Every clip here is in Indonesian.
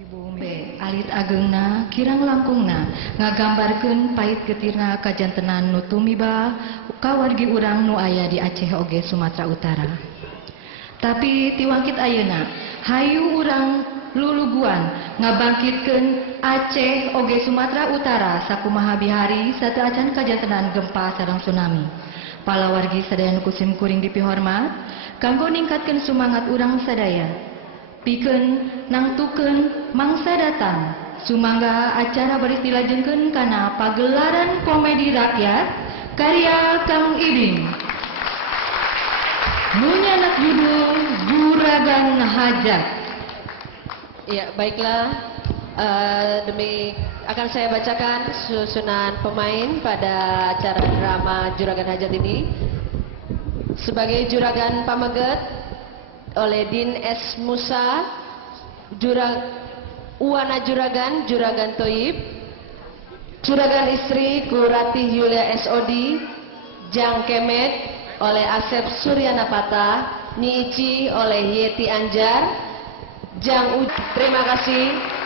Ibu alit agengna kirang langkungna ngagambarkeun pait getirna kajantenan nu tumiba kawargi urang nu aya di Aceh oge Sumatera Utara. Tapi tiwangkit ayeuna hayu urang luluguan ngabangkitkeun Aceh oge Sumatera Utara sakumaha bihari sateu acan kajantenan gempa sareng tsunami. Palawargi sadaya nu kusim kuring dipihormat kanggo ningkatkeun sumangat urang sadaya pikeun nangtukeun mangsa datang sumangga acara baris dilajengkeun kana pagelaran komedi rakyat karya Kang Ibing nu nyanak judul Juragan Hajat. Ya, baiklah, akan saya bacakan susunan pemain pada acara drama Juragan Hajat ini. Sebagai Juragan Pameget oleh Din S. Musa, Uwana Juragan, Juragan Toib, Juragan Istri Kurati Yulia S.O.D, Jang Kemet oleh Asep Suryanapata, Niici oleh Yeti Anjar, Jang Uj. Terima kasih.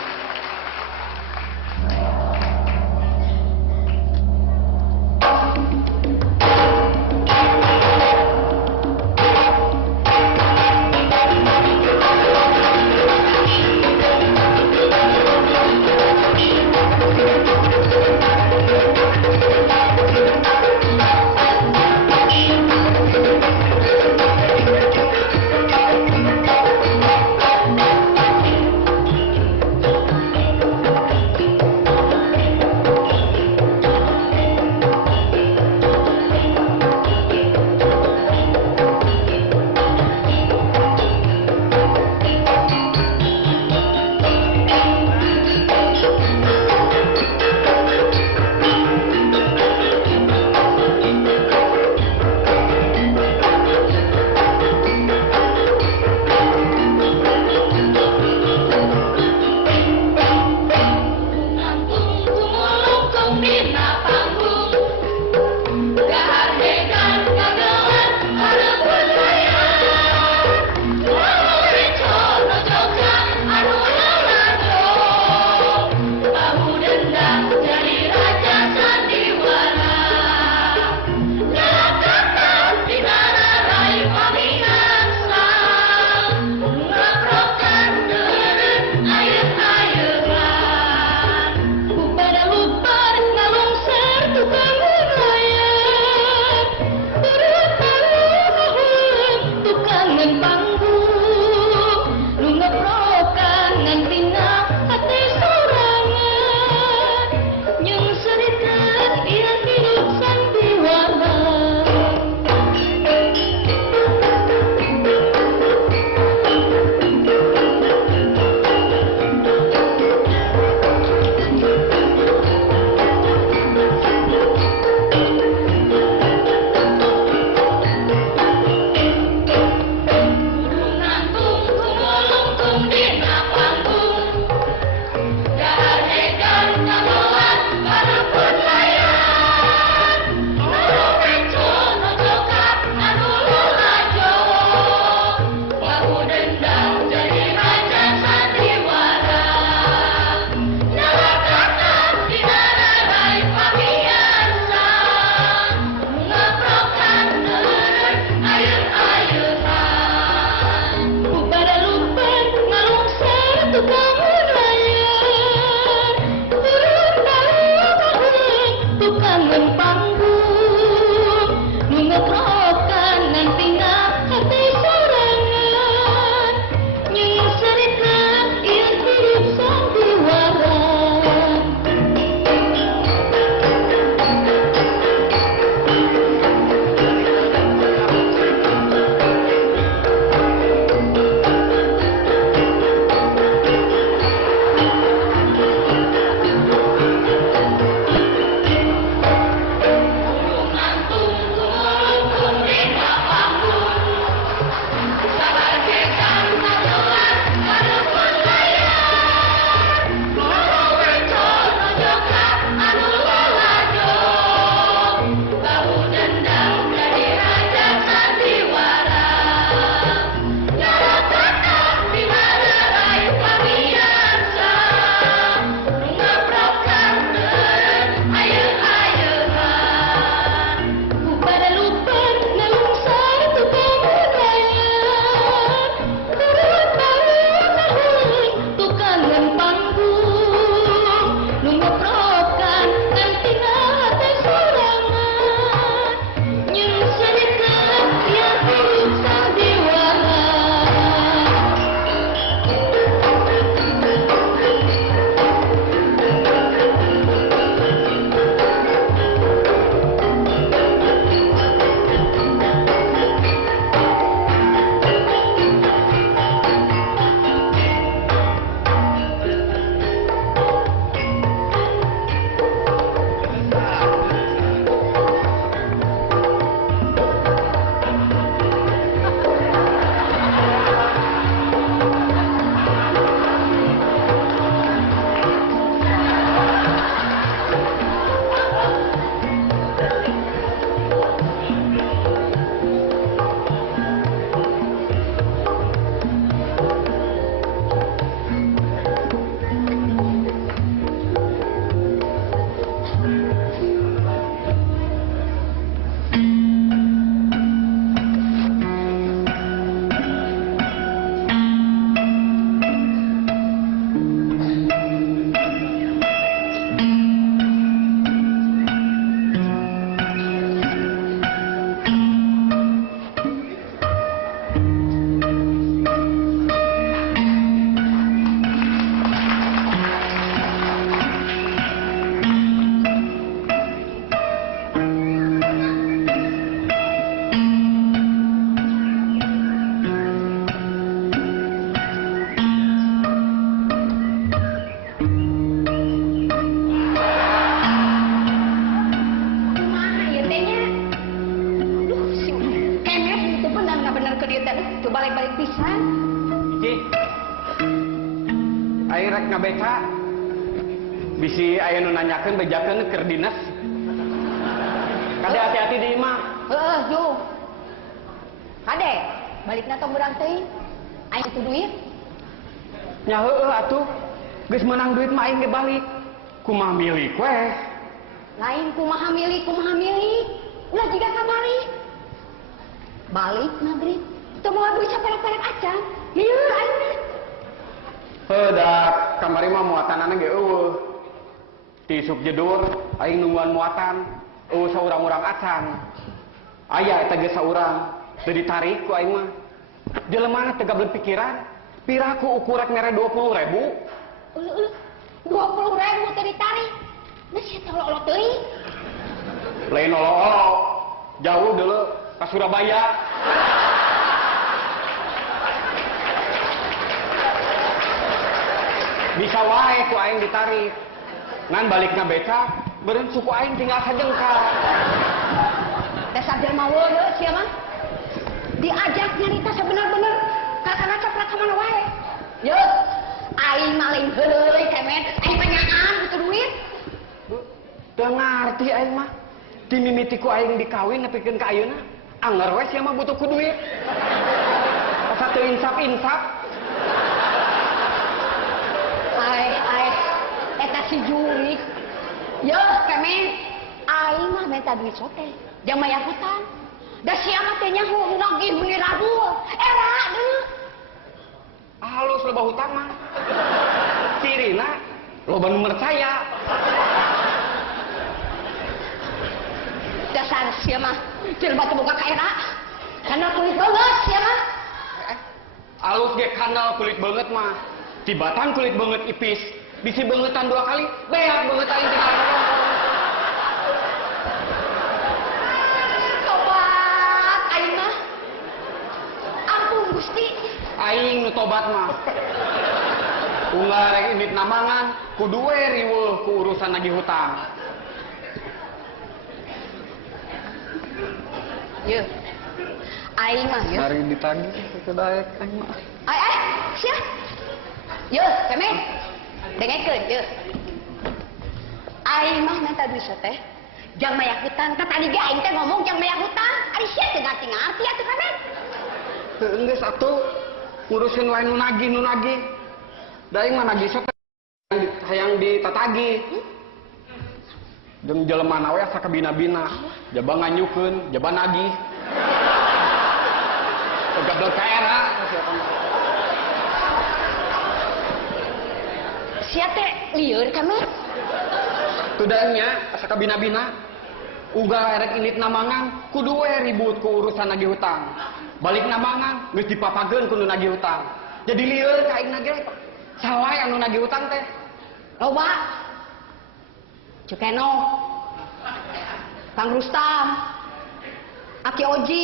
pisan. Iki. Aing rek ngabeca. Bisi aya nu nanyakeun bejakeun keur dinas. Kade hati-hati di imah. Heeh, Ju. Kade, balikna tong urang teuing. Aing teu duit. Nya heueuh atuh. Geus menang duit mah aing ge balik. Kumaha milik weh. Lain kumaha milik. Ulah jiga kamari. Balik maghrib. Teu moal duit saperek-perek acan. Lieur aing teh. Heudak kamari mah muatanana ge eueuh. Ti sub jedur aing nungguan muatan. Eueuh saurang-urang acan. Aya eta ge saurang. Teu ditarik ku aing mah. Jelema teu gablek pikiran. Piraku ukur rek mere 20.000. 20.000 teh ditarik. Nah sia teh olo-olo teuing. Lain olo-olo. Jauh dulu ke Surabaya. Bisa wae ku aing ditarik. Ngan balikna beca, beureun suku aing tinggal sajengkal. Dasar jelema weuleuh sia mah. Diajak nyarita sebener-bener kakana coklat ka mana wae. Ye, aing mah lain heuleuy kemet, aing tanyaan butuh duit. Teu ngarti aing mah. Ti mimiti ku aing dikawin nepikeun ka ayeuna. Anger we sia mah butuh ku duit. Asa teu insap-insap. Ai, eta si Juli. Ye, kemet, aing mah minta duit sote. Jang maya hutang. Da sia mah teh nyaho nagih beuni radul. Era deui. Halus loba hutang mah. Cirina loba nu percaya. Dasar sia mah jelema teu boga ka era. Kana kulit banget sia mah. Alus ge kanal kulit banget mah. Tibatan kulit banget ipis. Bisi bangetan 2 kali, beak banget aing tinggal ngomong. Tobat aing mah. Ampun Gusti. Aing nu tobat mah. Unggal rek indit namangan, kudu we riweuh ku urusan nagih hutang. Ye. Aing mah ye. Mari ditagih ke daek aing mah. Ai, sia. Ye, kemet. Dengekeun ye. Aing mah minta duit teh. Jang maya hutang, teh tadi ge aing teh ngomong jang maya hutang. Ari sia teu ngarti-ngarti atuh kemet. Teu geus atuh ngurusin wae nu nagih. Da aing mah nagih sok hayang ditatagih. Jeung jelema we asa kabina-bina. Jaba nganyukeun, jaba nagih. Gablek ka era. Sia teh lieur kemet. Tudanya asa kabina-bina. Uga erek indit namangan kudu we ribut ku urusan nagih hutang. Balik namangan geus dipapageun ku nu nagih hutang. Jadi lieur ka aing ge sawae anu nagih hutang teh. Loba. Cukeno. Kang Rustam. Aki Oji.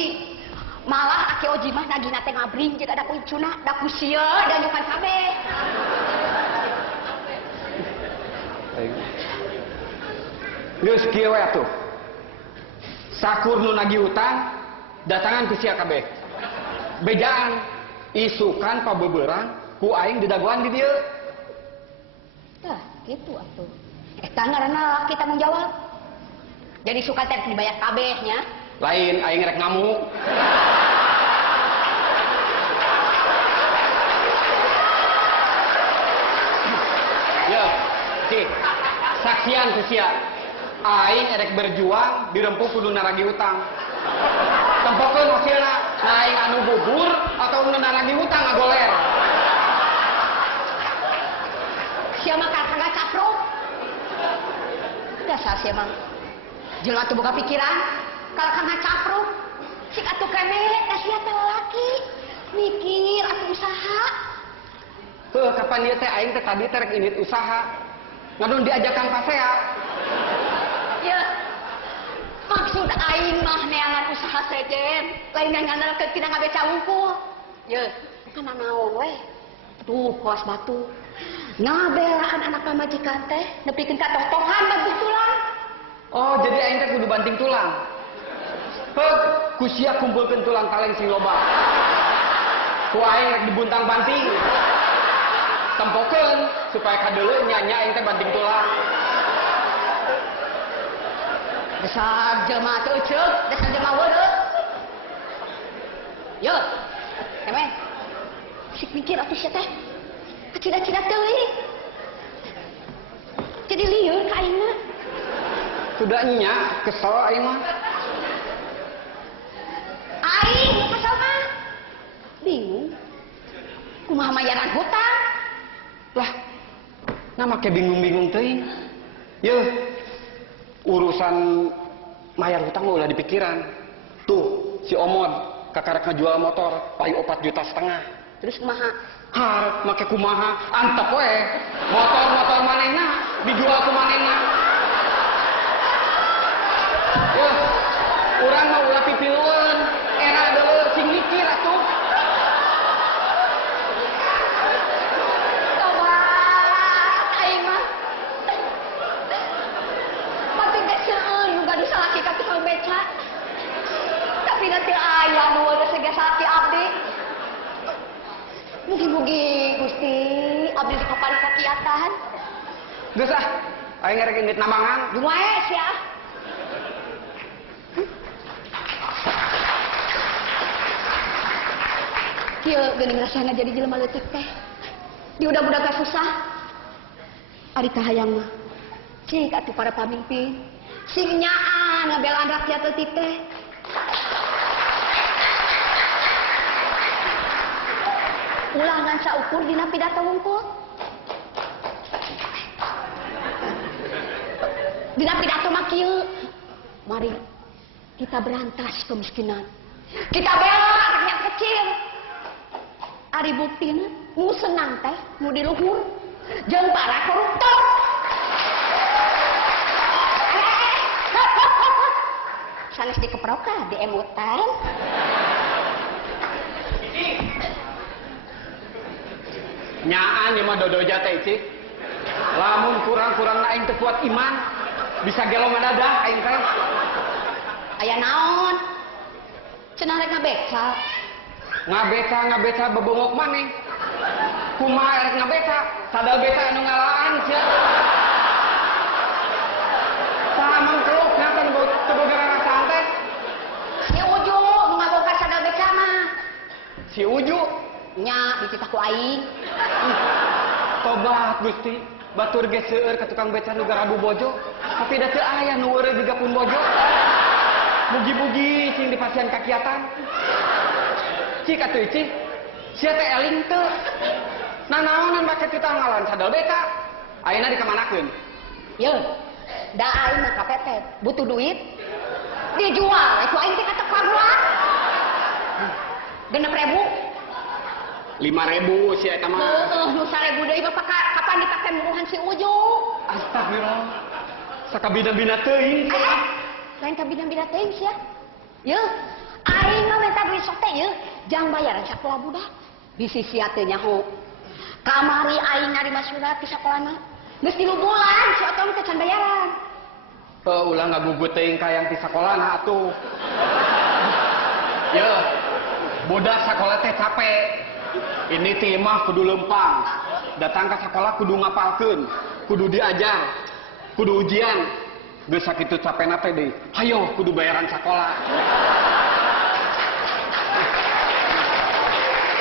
Malah Aki Oji mah nagihna teh ngabring jeung ada kuncuna, da ku sieun da nyukan kabeh. Geus kieu we atuh. Sakur nu nagih hutang datangan ku sia kabeh. Bejaan isukan pabeubeurang ku aing didagoan di dieu. Tah, gitu atuh. Eta ngaranna laki tanggung jawab. Jadi suka teh dibayar kabehnya. Lain aing rek ngamuk. Yo, Ki. Saksian ku sia. Aing erek berjuang dirempuh kudu naragi utang. Tempokeun hasilna, nah aing anu gugur atau nu naragi utang ngagoler. Sia mah kagak capruk. Dasar sia mah. Jelema teu boga pikiran, kalau kagak capruk. Sik atuh kemet, da sia teh laki. Mikir atuh usaha. Heuh, kapan ieu teh aing teh tadi terek indit usaha. Ngadon diajak Kang Pasea. Ya, maksud aing mah neangan usaha sejen, lain ngandalkeun tina ngabeca wungkul. Ya, kana naon we? Tuh, kos batu. Ngabelaan anak pamajikan teh, nepikeun katotohan banting tulang. Oh, jadi aing teh kudu banting tulang. Heuh, ku sia kumpulkeun tulang kaleng sing loba. ku aing dibuntang banting. Tempokeun supaya kadeuleu nya aing teh banting tulang. Dasar jelema teu ceuk, dasar jelema weureuh. Yo. Kemen. Sik mikir atuh sia teh. Cida-cida teuing. Jadi lieur ka aing mah. Sudah nya kesel aing mah. Aing kesel mah. Bingung. Kumaha mayaran hutang? Lah, nama kayak bingung-bingung teuing. Yeuh. Urusan mayar hutang ulah dipikiran. Tuh, si Omod kakarek ngejual motor payu 4,5 juta. Terus kumaha? Harap make kumaha, antep we. Motor manehna dijual ku manehna. Wah, urang mah ulah pipilueun. Era deuleu sing mikir atuh. Tobat aing mah. Pati geus seueur nu gaduh salaki ka tukang beca. Tapi nanti aya nu geus sagesaki abdi. Mugi-mugi Gusti abdi dikapari kakiatan. Geus ah, aing ngarek indit namangan. Jeung wae sia. Kieu geuning rasana jadi jelema leutik teh. Di udah-udah gak susah. Ari kahayang mah. Cik atuh para pamimpin. Sing nyaan ngabelaan rakyat leutik teh. Ulangan saukur dina pidato wungkul. Dina pidato mah kieu. Mari kita berantas kemiskinan. Kita bela rakyat kecil. Ari buktina nu senang teh nu di luhur jeung para koruptor. Sanes dikeproka di emutan. Nyaan ieu mah dodoja teh cik. Lamun kurang-kurang aing teu kuat iman, bisa gelo ngadadah aing teh. Aya naon? Cenah rek ngabeca. Ngabeca bebongok maneh. Kumaha erek ngabeca? Sadal beca anu ngalaan sia. Saha mangkelukna teh teu boga rarasaan teh. Si Uju nu ngaboga sadal beca mah. Si Uju Nya dititah ku aing. tobat Gusti, batur ge seueur ka tukang beca nu garabu bojo, tapi da teu aya nu weureuh gigapun bojo. Mugi-mugi cing dipasieun kakiatan. Cik atuh cik, sia teh eling teu. Nanaonan make kita ngalan sadal beca. Ayeuna dikamanakeun? Ye, da aing mah kapepet, butuh duit. Dijual, ku aing teh katek pagulan. 6.000. 5.000 si eta mah. Heeh, nu 1.000 deui mah kapan dipake muruhan si Uju? Astagfirullah. Sakabina-bina teuing. Lain kabina-bina teuing sia. Ye, aing mah minta duit sok teh ye, jang bayaran sakola budak. Bisi sia teu nyaho. Kamari aing narima surat ti sakolana. Geus 3 bulan si Otom teh can bayaran. Ulah ngagugut teuing ka yang ti sakolana atuh. Ye, budak sakola teh capek. Ini ti mah kudu lempang. Datang ke sekolah kudu ngapalkeun, kudu diajar, kudu ujian. Geus sakitu capena teh deui. Hayo kudu bayaran sakola.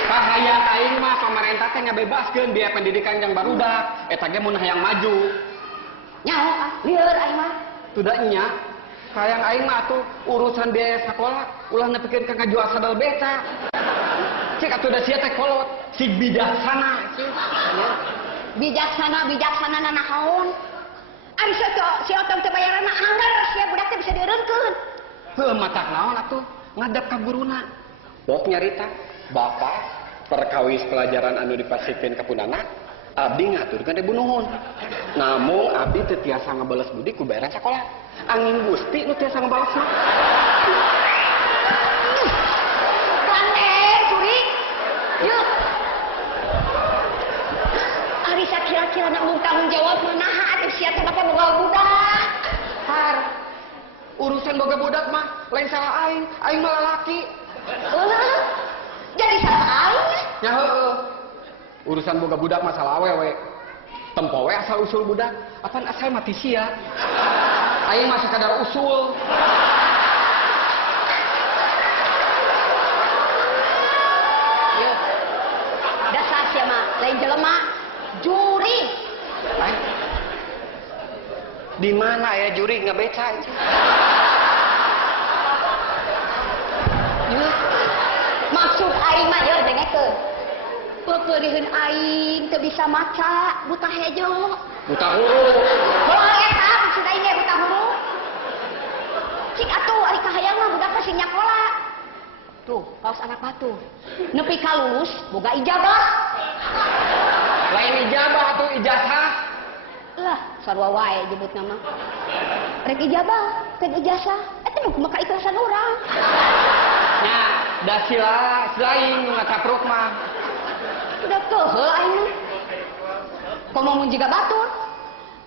Kahayang aing mah pamarentah teh ngabebaskeun biaya pendidikan yang barudak, eta ge mun hayang maju. Nyaho lieur aing mah. Tuda nya, hayang aing mah atuh urusan biaya sakola ulah nepikeun ka ngajual sadal beca. Cik atuh da sia teh kolot, si bijaksana cik. Bijaksana naon? Ari si Otom teh bayaran anggar sia budak teh bisa dieureunkeun. Heuh matak naon atuh ngadap ka guruna. Pok nyarita, Bapak perkawis pelajaran anu dipasikeun ka punana, abdi ngaturkeun debu nuhun. Namun abdi teu tiasa ngabales budi ku bayaran sakola. Angin Gusti nu tiasa ngabalesna. Yuk. Ari sakira-kira nak tanggung jawab manaha atuh sia teh make boga budak. Har. Urusan boga budak mah lain salah aing mah lalaki. Jadi salah aing. Ya heueuh. Urusan boga budak masalah awewe. Tempo we asal usul budak. Apaan asal mati sia? Aing mah sakadar usul. Yo. Dasar sia mah lain jelema juri. Ay. Di mana ya juri ngebeca? Yo. Maksud aing mah yo dengekeun. Pepeurieun aing teu bisa maca, buta hejo. Buta huruf. Heuh eta maksud aing ge buta huruf. Cik atuh ari kahayang mah budak teh sing nyakola. Tuh, kaos anak batu. Nepi ka lulus boga ijazah. Lain ijabah atau ijazah? Lah, sarua wae nyebut nama. Rek ijabah, teh ijazah. Eta mah kumaha keikhlasan urang. Nya, da silain nu ngatapruk mah. Udah keuheuh aing mah. Komo mun jiga batur.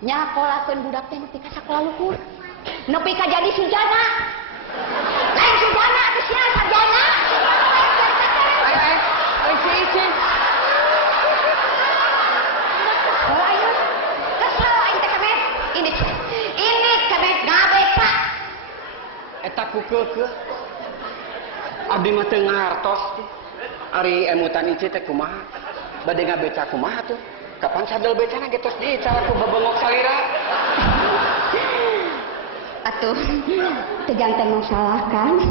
Nyakolakeun budak teh nepi ka sakola luhur. Nepi ka jadi sujana. Lain sujana atuh sia sarjana. Ay, si. Oh ayo. Kesel aing teh kemet. Ini kemet ngabeca. Eta kukeukeuh. Abdi mah teu ngartos. Ari emutan ieu teh kumaha? Bade ngabeca kumaha tuh? Kapan sadel becana ge tos dicara ku babengok salira? Atuh, teu janten masalahkan.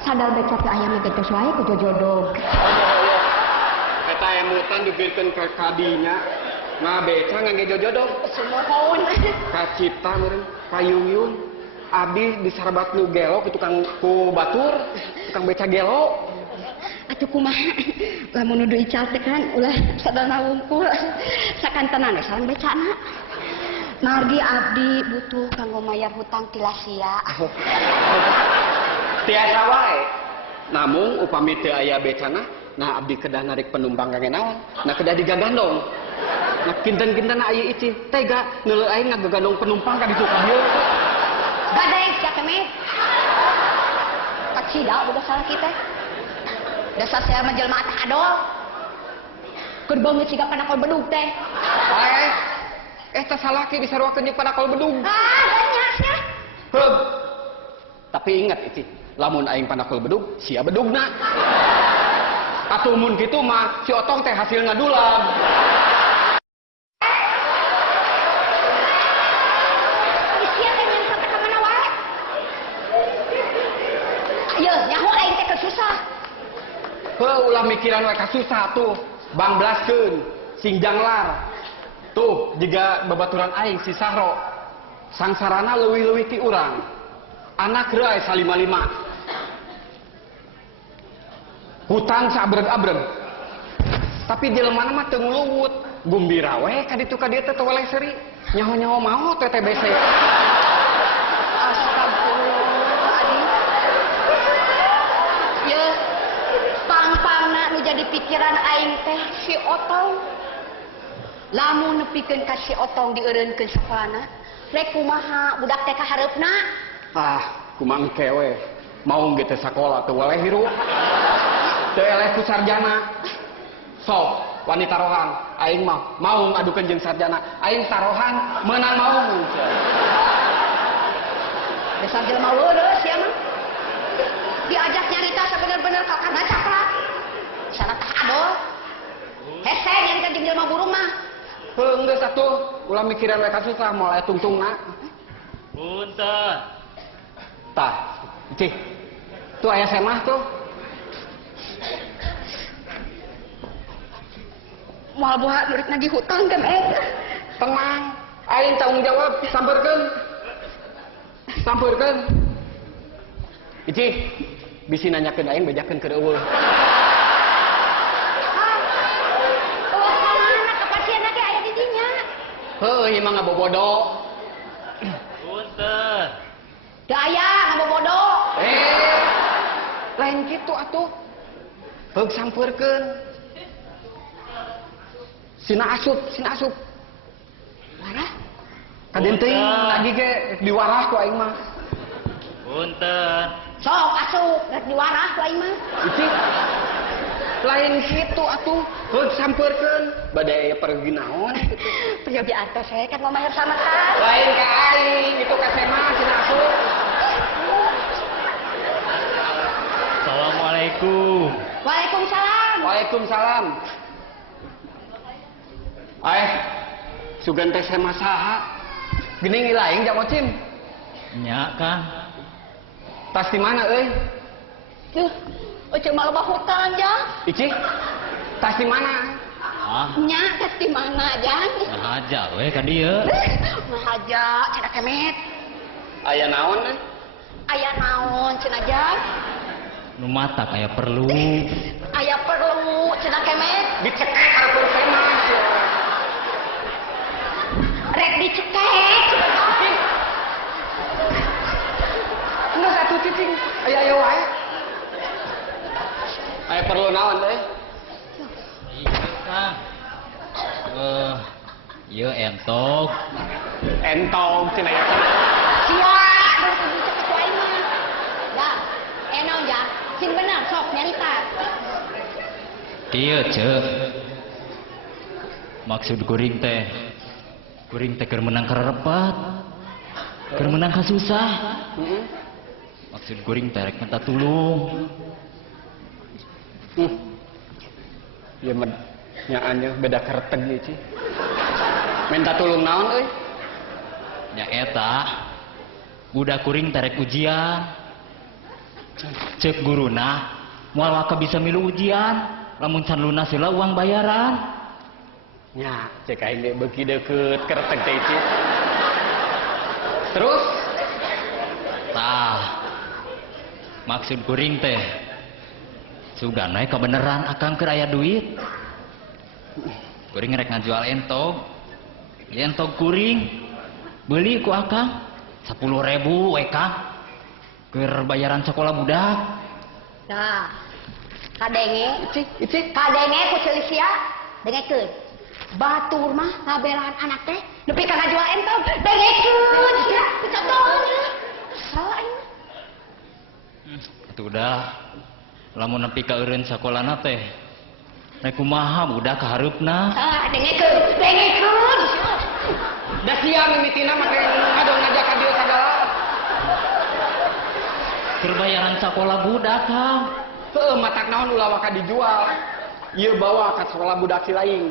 Sadar beca teh aya mah geus wae ku jojodog. Eta emutan dibirkeun ka kadinya. Ngabeca ngangge jojodog. Sumohon. Kacipta meureun, kayuyun. Abdi disarabat nu gelo ku tukang ku batur, tukang beca gelo. Atuh kumaha? Lamun nu ical teh kan ulah sadana wungkul. Sakantenan we sareng becana. Margi abdi butuh kanggo mayar hutang tilasia. Tiasa wae. Namun upami teu aya becana, nah abdi kedah narik penumpang kangge naon? Nah kedah digagandong. Nah kinten-kinten aya ici, tega neuleuh aing ngagagandong penumpang ka ditu ka dieu. Gadeng sia kemet. Kacida udah salah kita. Dasar saya mah jelema teh adol. Keur banget siga panakol bedug teh. Eta salaki disaruakeun jeung panakol bedug. Banyak sia. Heuh. Tapi ingat ici, lamun aing panakol bedug, sia bedugna. Atuh mun kitu mah si Otong teh hasil ngadulang. Sia teh nyang sampe ka mana wae. Ieu nyaho aing teh kesusah. Heuh ulah mikiran we kasusah tuh. Bangblaskeun sing janglar. Tuh jiga babaturan aing si Sahro. Sangsarana leuwih-leuwih ti urang. Anak reuy salima-lima. Hutang sabreg-abreg. Tapi jelemana mah teu ngluwut. Gumbira we ka ditu ka dieu teh teu weleh seuri. Nyaho-nyaho mau teh TBC. Astagfirullahaladzim. Ye, pang-pangna nu jadi pikiran aing teh si Otong. Lamun nepikeun ka si Otong dieureunkeun sakolana, rek kumaha budak teh kahareupna? Ah, kumaha kewe. Mau ge teh sakola teu weleh hirup. Teu eleh ku sarjana. Sok, wanita tarohan, aing mah mau ngadukeun jeung sarjana. Aing tarohan meunang mau. Dasar jelema leureus ya mah. Diajak nyarita sabener-bener kakana cakrak. Syarat adol. Hese nyarita jeung jelema burung mah. Heuh geus atuh, ulah mikiran we kasusah moal aya tungtungna. Punten. Tah, cih. Tuh aya semah tuh. Moal boha nurik nagih hutang kan Tenang, aing tanggung jawab, sampeurkeun. Sampeurkeun. Ici, bisi nanyakeun aing bejakeun keur eueuh. Heuh, ieu mah ngabobodo. Punten. Daya ngabobodo. Lain kitu atuh. Heug sampeurkeun. Sina asup. Warah? Kaden teuing lagi ge diwarah ku aing mah. Punten. Sok asup rek diwarah ku aing mah. Ici, Lain gitu atuh. Heuh sampeurkeun. Bade aya pergi naon gitu. Pergi atas saya kan mau mahir sama kan. Lain ka aing, itu ka Sema cenah asup. Assalamualaikum. Waalaikumsalam. Waalaikumsalam. Sugan teh Sema saha? Geuning ilaing jak mocim. Nya Kang. Tas di mana euy? Tuh, cek malah bahutan ya. Ici. Tas di mana? Ah, Nya, tes di mana ya? nah aja we ka dieu. Nah aja, cenah kemet. Aya naon? Aya naon cenah aja? Nu matak aya perlu. Aya perlu cenah kemet. Dicekek hareupeun Sema. Rek dicekek. Enggak satu cicing. Aya wae. Aya perlu naon euy? Iya Kang. Ieu entok. Entong cenah ya. Sia, baru dicekek wae mah. Ya, naon ya? Sing bener sok nyarita. Kieu ceuk. Maksud kuring teh keur menang karerepat. Keur menang ka susah. Heeh. Maksud kuring teh rek minta tulung. Ya med nyaannya beda kereteg ieu Ci. Minta tulung naon euy? Nya eta budak kuring teh rek ujian. Cek guruna moal waka bisa milu ujian lamun can lunas heula uang bayaran. Nya, cek aing ge beuki deukeut kereteg teh Ci. Terus Tah maksud kuring teh sugan we kebeneran akang keur aya duit. Kuring rek ngajual entog. Entog kuring beli ku akang 10.000 we Kang. Keur bayaran sekolah budak. Nah, kadenge, Ici. kadenge ku ceulis sia, dengekeun. Batur mah ngabelaan anak teh nepi ka ngajual entong, dengekeun sia, contohnya. Salah ini. Atuh udah lamun nepi ka eureun sakolana teh rek kumaha budak ka hareupna. Ah, dengekeun, dengekeun. Da sia mimitina make ado ngajak ka dieu sagala. Keur bayaran sakolah budak Kang. Heueuh matak naon ulah waka dijual. Ieu bawa ka sekolah budak si laing.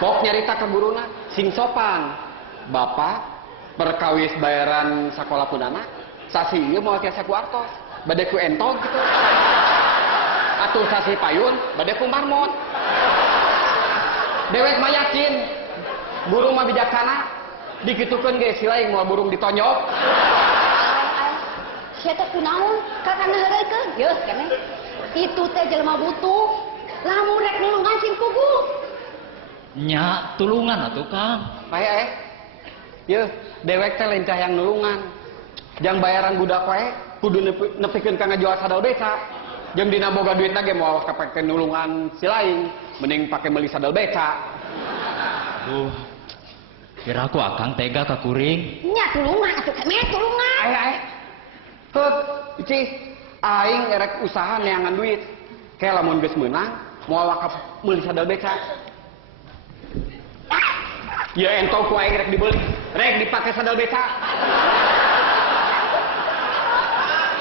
Pok nyarita ka guruna sing sopan. Bapak perkawis bayaran sakolah punana sasi ieu moal tiasa ku artos. Bade ku entog gitu. Atuh sasi payun bade ku marmot. Dewek mah yakin burung mah bijaksana dikitukeun ge si laing moal burung ditonjok. Sia teh kunaon? Kakana heureuykeun. Yeuh, keneh. Itu teh jelema butuh. Lamun rek nulungan sing pugu. Nya tulungan atuh Kang. Aya Yeuh, dewek teh lain cah yang nulungan. Jang bayaran budak wae kudu nepikeun ka ngajual sadal beca. Jeung dina boga duitna ge moal kapake nulungan si laing, mending pake meuli sadal beca. Aduh. Kira aku akang tega ka kuring. Nya tulungan atuh kemet tulungan. Aya. Heuh, Ici, aing erek usaha neangan duit. Kayak lamun geus meunang moal wakaf meuli sadal beca. Ya entong ku aing rek dibeli, rek dipake sadal beca.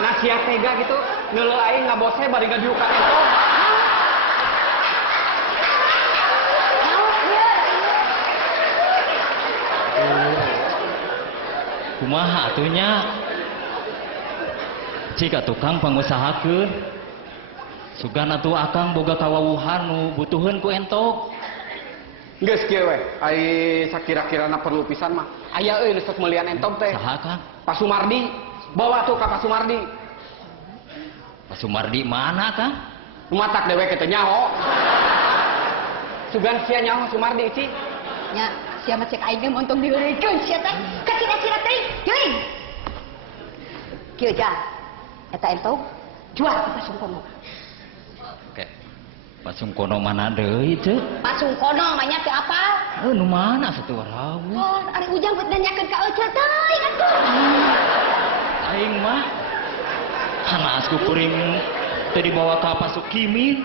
Nah sia tega gitu, ngeuleuh aing ngabose bari ngadiuk ka entong. Kumaha atunya? Jika tukang pangusahakeun sugan atuh akang boga kawawuhan nu butuheun ku entok. Geus kieu we, ai sakira-kirana perlu pisan mah. Aya euy nu sok meuliean entong teh. Saha Kang? Pak Sumardi, bawa tuh ka Pak Sumardi. Pak Sumardi mana Kang? Matak dewek teh nyaho. Sugan sia nyaho Sumardi Ici. Nya, sia mah cek aing ge montong dieureuykeun sia teh. Ka cira-cira teh, geuing. Kieu ja. Eta entong jual ka pasungkono. Oke. Pak Sungkono mana deui teu? Pasungkono mah nya teu apal. Nu mana satu rawu? Oh, ari ujang buat nanyakeun ka Ece teuing atuh. Aing mah hanas ku kuring teu dibawa ka Pak Sukimin.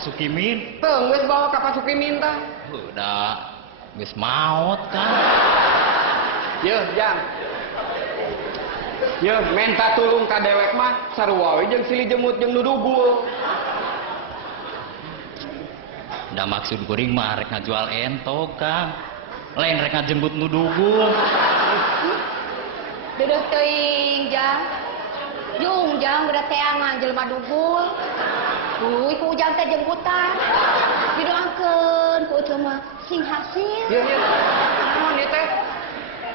Pasukimin. Geus bawa ka Pasukimin tah. Udah geus maot kan. Yeuh, Jang. Yeuh, minta tulung ka dewek mah sarua we jeung silih jemut jeung nu dugul. Da maksud kuring mah rek ngajual entok, Kang. Lain rek ngajemput nu dugul. Duduk teuing, Jang. Yung, Jang, berat teangan jelema dugul. Uy, ku Ujang teh jemputan. Didoakeun ku Ujang mah sing hasil. Yeuh, naon ieu teh?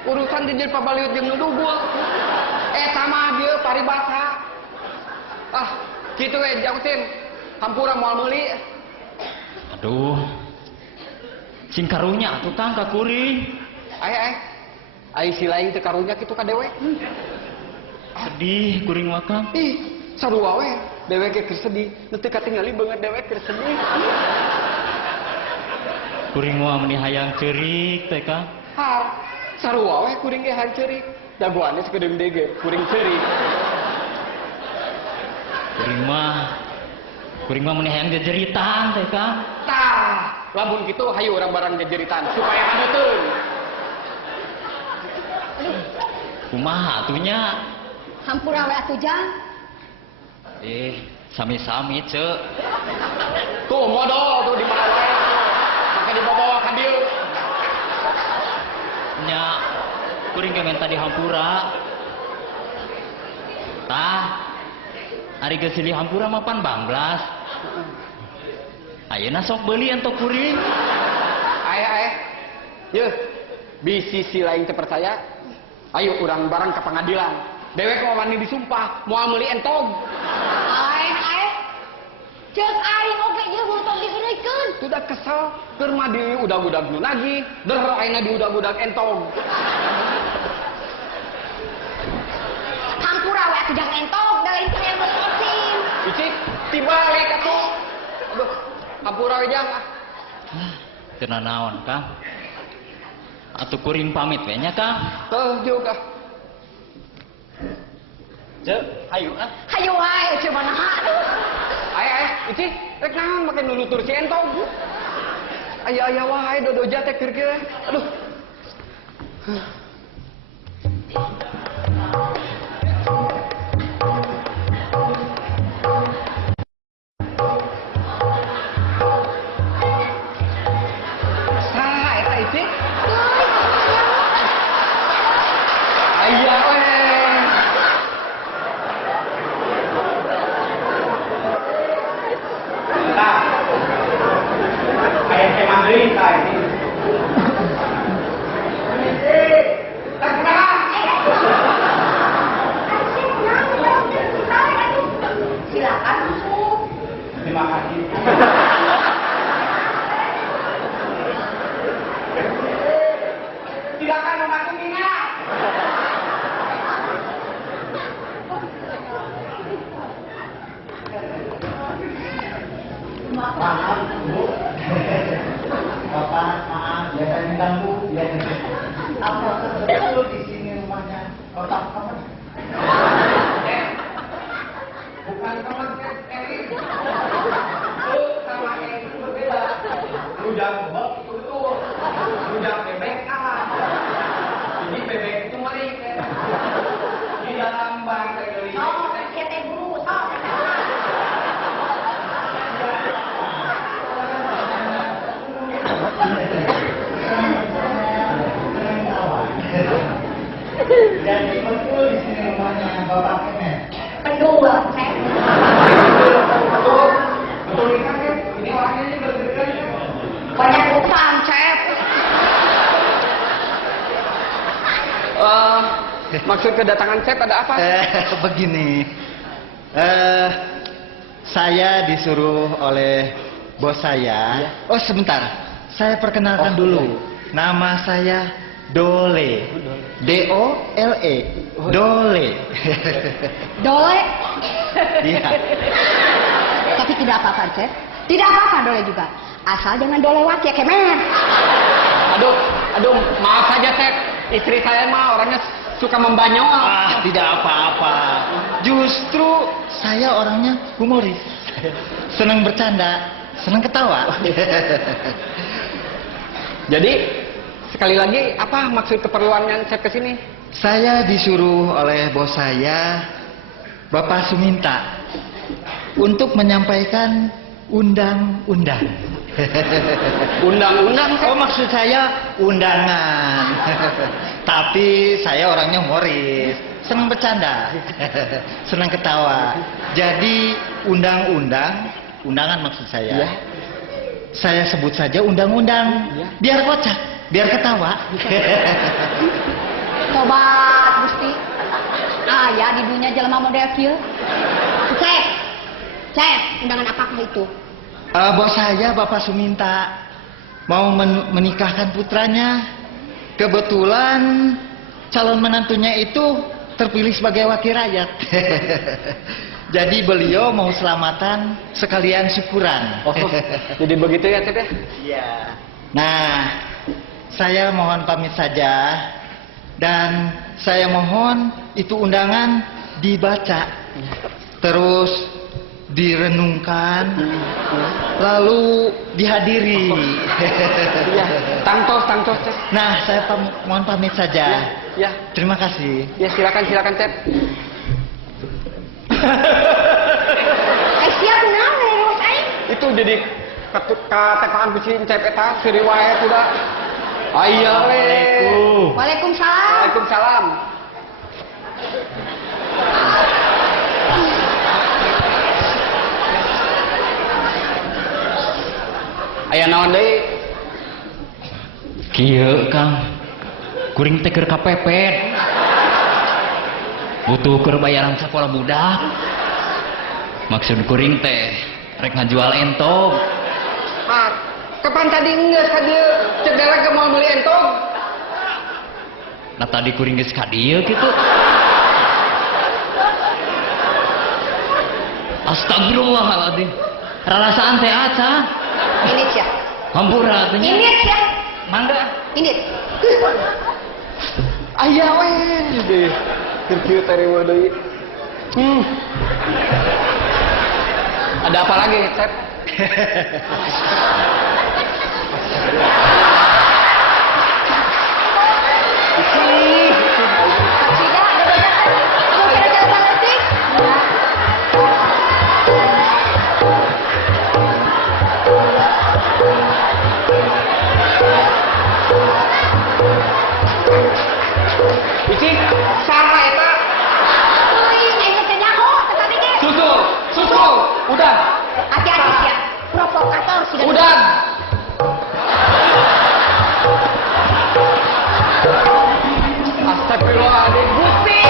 Urusan dijil pabaliut jeung nu dugul. Eta mah dieu paribasa. Ah, kitu we Jang Tim. Hampura moal meuli. Aduh. Sing karunya atuh Kang ka kuring. Aya. Ai si lain teu karunya kitu ka dewek. Sedih kuring mah Kang. Ih, sarua we. Dewek ge keur sedih. Nu teu katingali beungeut dewek keur sedih. Kuring mah meni hayang ceurik teh Kang. Har, sarua we kuring ge hanceurik. Dagoannya sekedeng dege, kuring ceurik. Kuring mah meni hayang jejeritan teh Kang. Tah, lamun kitu hayu urang barang jejeritan supaya hadeteun. Kumaha atunya? Hampura we atuh, Jang. Sami-sami ceu. Tuh modal tuh di mana wae. Maka dibawa ka dieu. Nya kuring ge menta di hampura. Tah, ari geus silih hampura mah pan banglas. Ayeuna sok beuli entok kuring. Aya. Yeuh, bisi si lain teu percaya. Ayo urang barang ke pengadilan. Dewek mah wani disumpah moal meuli entog. Aing. Ceuk aing oge ieu motor digeureukeun. Sudah kesel keur mah di udag-udag nu lagi. Der ayeuna di udag-udag entog. Hampura we atuh Jang entok, da lain teh yang mesin. Icik tibalik atuh. Aduh, hampura we Jang. Teu naon Kang. Atuh kuring pamit we nya Kang. Heuh, juga. Ceu, hayu ah. Hayu wae coba naha. Aya, Icik, rek naon make nulutur si entog. Aya wae dodoja teh keur kieu. Aduh. Saha eta Icik? Aya we. Kayak emang deui ka ini. Silakan masuk. Terima kasih. Silakan masuk Nina. Maaf, Bu. Bapak, maaf, biasa mengganggu. Apa betul di sini rumahnya? Otak kamu? Bukan teman Eri. Lu sama Eri itu berbeda. Rujak bebek itu betul. Rujak bebek apa? Jadi bebek itu mari. Di dalam bangkai geli. Oh, saya teh guru. Oh. Jadi betul di sini rumahnya Bapak Kemet. Pendua, saya. Betul. Betul ini kan ini orangnya ini berbeda. Banyak utang, Cep. Maksud kedatangan Cep ada apa? Begini, saya disuruh oleh bos saya. Oh sebentar, saya perkenalkan dulu. Nama saya Dole. D-O-L-E. Dole. Dole. Iya. Tapi tidak apa-apa, Cep. Tidak apa-apa Dole juga. Asal jangan dolewat ya, Kemet. Aduh, maaf saja Cep. Istri saya mah orangnya suka membanyol. Ah, tidak apa-apa. Justru saya orangnya humoris. Senang bercanda. senang ketawa. Jadi sekali lagi apa maksud keperluannya Cep kesini? Saya disuruh oleh bos saya, Bapak Suminta, untuk menyampaikan undang-undang. Undang-undang Cep? Oh, maksud saya undangan. Tapi saya orangnya humoris, senang bercanda, senang ketawa. Jadi undang-undang, undangan maksud saya. Iya. Saya sebut saja undang-undang, Iya. biar kocak, biar ketawa. Tobat Gusti. Ya di dunia jelema model kieu. Cep, undangan apakah itu? Bos saya, Bapak Suminta, mau menikahkan putranya. Kebetulan calon menantunya itu terpilih sebagai wakil rakyat. Jadi beliau mau selamatan sekalian syukuran. Oh, jadi begitu ya Cep ya? Iya. Nah, saya mohon pamit saja. Dan saya mohon itu undangan dibaca. Terus direnungkan, lalu dihadiri. Iya, tangtos Cep. Nah, saya mohon pamit saja. Ya, Terima kasih. ya silakan Cep. Siap naon lewat aing? Itu jadi katepaan bisi Cep eta si riwayat udah. Aya we. Waalaikumsalam. Waalaikumsalam. Aya naon deui? Kieu Kang, kuring teh keur kapepet. Butuh keur bayaran sakola budak. Maksud kuring teh rek ngajual entog. Kapan tadi ngeus ka dieu cek daerah ke mau meuli entog? Nah tadi kuring geus ka dieu kitu. Astagfirullahaladzim. Rarasaan teh aca. Ini ya. Hampura teh. Ini ya. Mangga. Ini. Aya we deui. Keur kieu tarewa deui. Ada apa lagi, Cep? Tidak ada banyak. Mau kira jalan nanti? Iki sarwa eta. Aing teh nyaho tadi ge. Susul. Udah. Hati-hati ya. Provokator sudah. Udah. Astagfirullahaladzim. Gusti.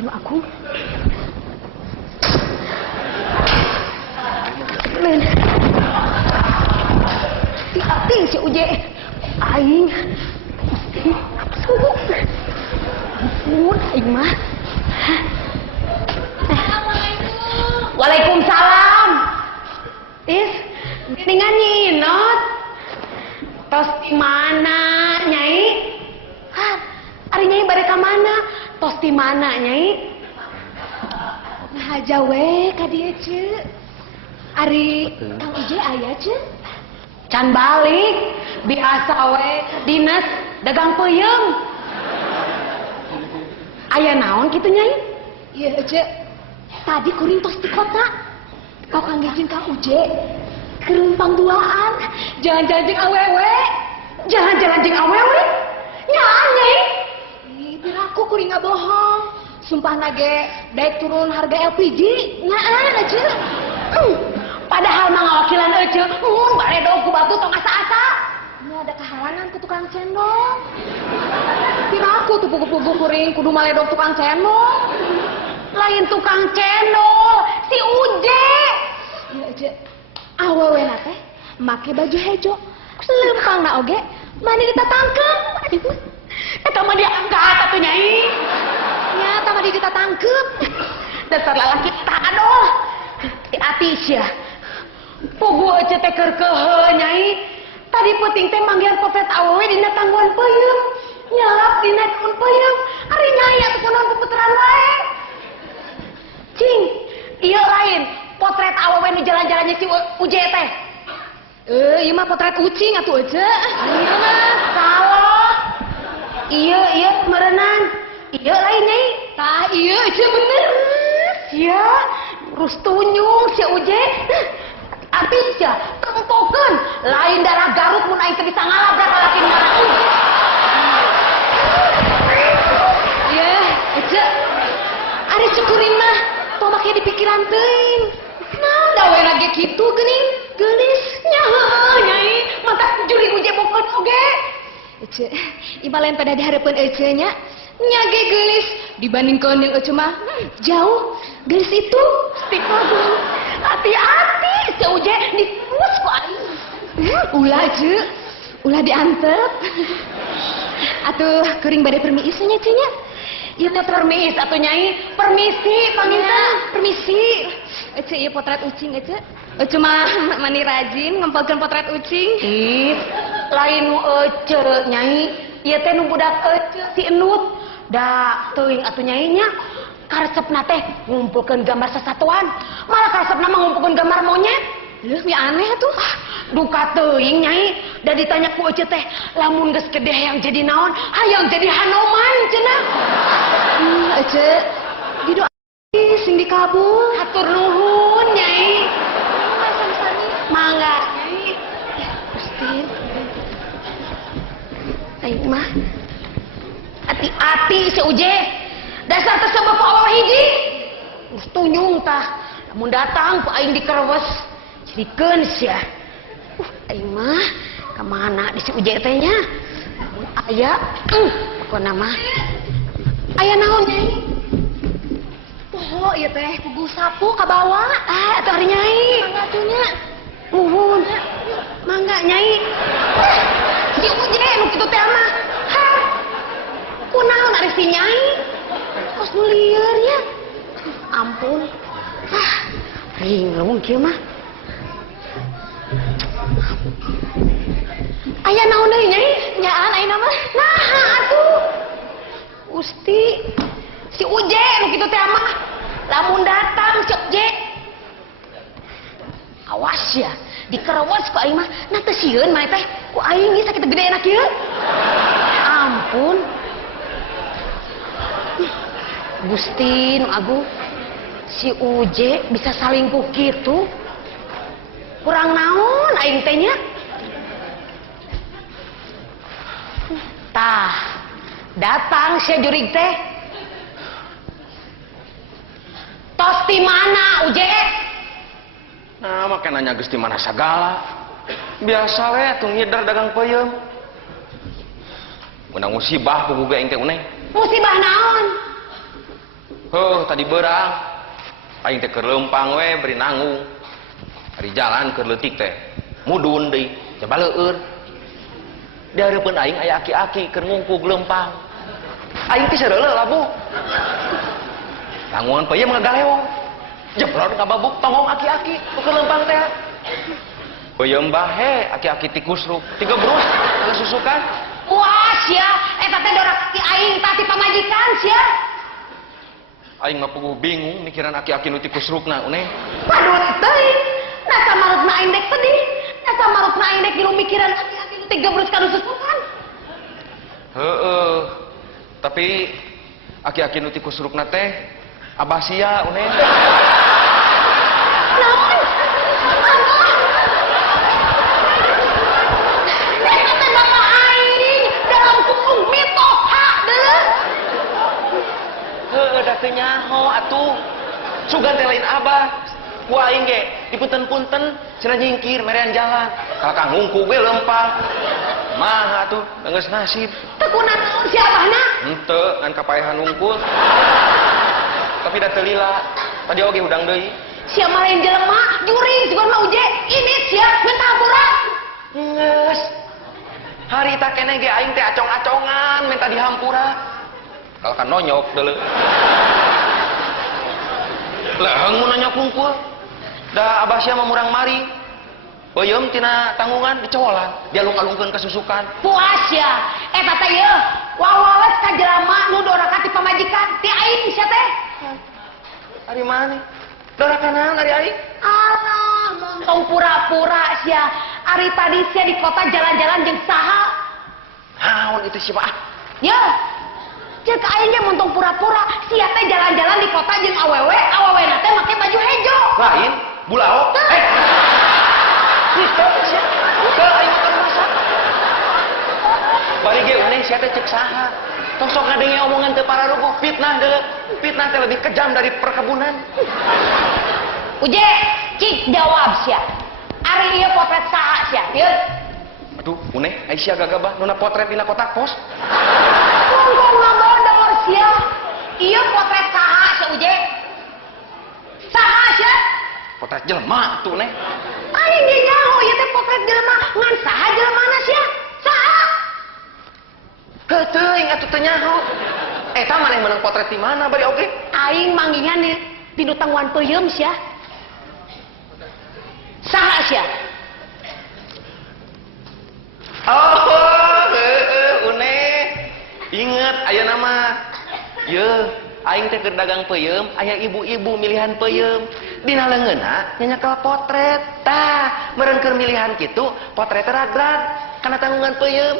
Sama aku. Men. Hati si Uje. Aing. Ampun, aing mah. Waalaikumsalam. Is, geningan nyinot. Tos di mana, Nyai? Ari Nyai bade ka mana? Tos di mana, Nyai? sahaja we ka dieu ce. Ari Kang Uje aya ce? Can balik, biasa we dinas dagang peuyeum. Aya naon kitu Nyai? Ieu ce. Tadi kuring tos di kota. Kau Kang Gijing Kang Uje kerempang duaan, jalan-jalan jeung awewe. Jalan-jalan jeung awewe? Nyaan Nyai? Ih, biraku kuring bohong. Sumpah nage daek turun harga LPG. Nyaan aja. Padahal mangawakilan aja. Baledog ku batu tong asa-asa. Ini ada kehalangan ke tukang cendol. Biraku tuh pugu-pugu kuring kudu maledog tukang cendol. Lain tukang cendol, si Uje. Iya aja. Awewe nate make baju hejo. Lempang na oge, mani kita tangkep. Eta mah diangkat atuh Nyai. Nya eta mah kita tangkep. Dasar lalaki tak aduh. Hati sia. Pugu aja teh keur keuheuh Nyai. Tadi penting teh manggihan potret awewe dina tangguhan peuyeum. Nyalap dina tangguhan peuyeum. Ari Nyai atuh kunaon puputeran wae. Cing, ieu lain potret awewe nu jalan-jalannya si Uje teh. Ieu mah potret ucing atuh aja. Ieu mah salah. Ieu merenang. Ieu lain Nyai. Tah ieu aja bener. Sia, terus tunyung si Uje. Abis ya, tempokeun lain darah Garut mun aing teh bisa ngalabrak lalaki nu ngaran Uje. Ieu, aja. Ari cukurin mah tong make di pikiran teuing. Nah, dawe lagi kitu geuning, geulis nya heueuh Nyai, mantap juri Uje bokeun oge. Ece, imalen pada dihareupeun ece nya, nya ge geulis dibandingkeun jeung ece mah jauh. Geulis itu stik bagus. Hati-hati si Uje dipus ku aing. Ulah je, ulah diantep. Atuh kuring bade permiis nya ce nya. Ieu teh permis atuh Nyai. Permisi, panginten. Permisi. Ece ieu potret ucing ece. Ece mah mani rajin ngempelkeun potret ucing. Ih, lain nu ece Nyai. Ieu teh nu budak ece si Enut. Da teuing atuh Nyai nya. Karesepna teh ngumpulkeun gambar sasatuan. Malah karesepna mah ngumpulkeun gambar monyet. Leuh mi aneh atuh. Duka teuing Nyai. Da ditanya ku ece teh, lamun geus gede hayang jadi naon? Hayang jadi Hanoman cenah. Ece, dido sing dikabul. Hatur nuhun Nyai. Mangga Nyai. Gustin. Aing mah hati-hati si Uje. Dasar teh sabab awewe hiji. Geus tunyung tah. Lamun datang ku aing dikerewas. Jadikeun sia. Aing mah ka mana di si Uje teh nya? Lamun aya, pokona mah aya naon Nyai? Poho ieu teh pugu sapu ka bawah. Atuh ari Nyai. Mangga atuh nya. Nuhun. Mangga Nyai. Si Uje nu kitu teh mah. Kunaon ari si Nyai? Kos nu lieur nya. Ampun. Ringlung kieu mah. Aya naon deui Nyai? Nyaan ayeuna mah. Naha atuh. Gusti, si Uje nu kitu teh mah. Lamun datang si Uje. Awas ya, dikerewas ku aing mah. Nah teu sieun mah teh ku aing geus sakitu gedeena kieu. Ampun. Gusti nu agung. Si Uje bisa salingkuh kitu. Kurang naon aing teh nya? Tah, datang si jurig teh. Tos di mana Uje? Nah, makan nanya geus di mana sagala. Biasa we atuh ngidar dagang peuyeum. Menang musibah ku boga aing teh uneng. Musibah naon? Heuh, tadi beurang. Aing teh keur leumpang we beri nanggung. Ari jalan keur leutik teh. Mudun deui, coba leueur. Di hareupeun aing aya aki-aki keur ngungkug leumpang. Aing teh sareuleuh labu. Tanggungan peuyeum ngagalewong. Jebrot ngababuk tongong aki-aki keur leumpang teh. Peuyeum bahe aki-aki tikus ruk. Tiga brus susukan. Wah sia, eta teh dorak ti aing tah ti pamajikan sia. Aing mah puguh bingung mikiran aki-aki nu ti kusrukna uneh. Padut teuing. Nasa marutna aing dek sedih. Nasa marutna aing dek ngilu mikiran aki-aki nu teh gebrus ka susukan. Heeh. Tapi aki-aki nu ti kusrukna teh abah sia uneh. Naon? Eta teh bapak aing dalam kungkung mitoha deuh. Heeh, da teu nyaho atuh. Sugan teh lain abah. Ku aing ge dipunten-punten cenah nyingkir merean jalan. Kakang ngungku ge lempar. Mah atuh geus nasib. Teu kunaon si abahna? Henteu ngan kapaehan ngungkul. Tapi da teu lila. Tadi oge udang deui. Sia mah lain jelema, juri juga mah uje. Ini sia minta hampura. Geus. Harita keneh ge aing teh acong-acongan minta dihampura. Kalau kan nonyok deuleu. Leheng mun nonyok ngungkul. Da abah sia mah murang mari. Peuyeum tina tanggungan dicowolan, dialung-alungkeun kasusukan. Puas ya. Eta teh yeuh, wawales ka jelema nu doraka ti pamajikan. Ti aing sia teh. Ari mana? Doraka naon ari aing? Alah, montong pura-pura sia. Ari tadi sia di kota jalan-jalan jeung saha? Naon itu sih, Pak? Yeuh. Ceuk aing ge montong pura-pura, sia teh jalan-jalan di kota jeung awewena teh make baju hejo. Lain, bulao. Sistem sia. Teu aing mah masa. Bari ge uneh sia teh ceuk saha? Tong sok ngadengi omongan teu pararuguh, fitnah deuleu. Fitnah teh lebih kejam dari perkebunan. Uje, cik jawab sia. Ari ieu potret saha sia? Yeuh. Aduh, uneh Aisyah gagabah nuna potret dina kotak pos. Ngomong ngabodor sia. Ieu potret saha sia uje? Saha sia? Potret jelema tuh neh. Aing ge nyaho ieu teh potret jelema. Ngan saha jelemana sia? Saha? Heuh teuing atuh teu nyaho. Eta maneh meunang potret di mana bari oge? Aing manggingan di nu tangguhan peuyeum sia. Saha sia? Oh, uneh. Inget ayeuna mah. Yeuh, aing teh keur dagang peuyeum, aya ibu-ibu milihan peuyeum. Dina leungeunna nyanyakel potret. Tah, meureun keur milihan kitu, potret teh ragrat kana tanggungan peuyeum.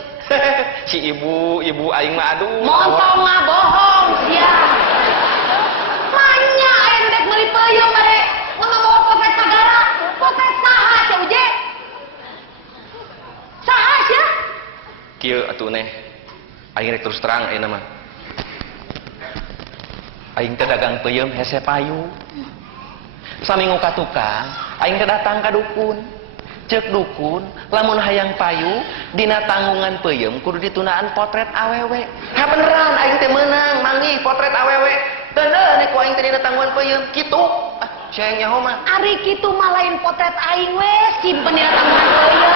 Si ibu aing mah aduh. Montong ngabohong sia. Manya aing dek meuli peuyeum bare ngabawa potret sagara. Potret saha sia uje? Saha sia? Kieu atuh neh. Aing rek terus terang ayeuna mah. Aing teh dagang peuyeum hese payu. Saminggu ka tukang, aing teh datang ka dukun. Ceuk dukun, lamun hayang payu dina tanggungan peuyeum kudu ditunaan potret awewe. Ha beneran aing teh meunang manggih potret awewe. Teu neuk ku aing teh dina tanggungan peuyeum kitu. Ah, saya nyaho mah. Ari kitu mah lain potret aing we, simpen dina tanggungan peuyeum.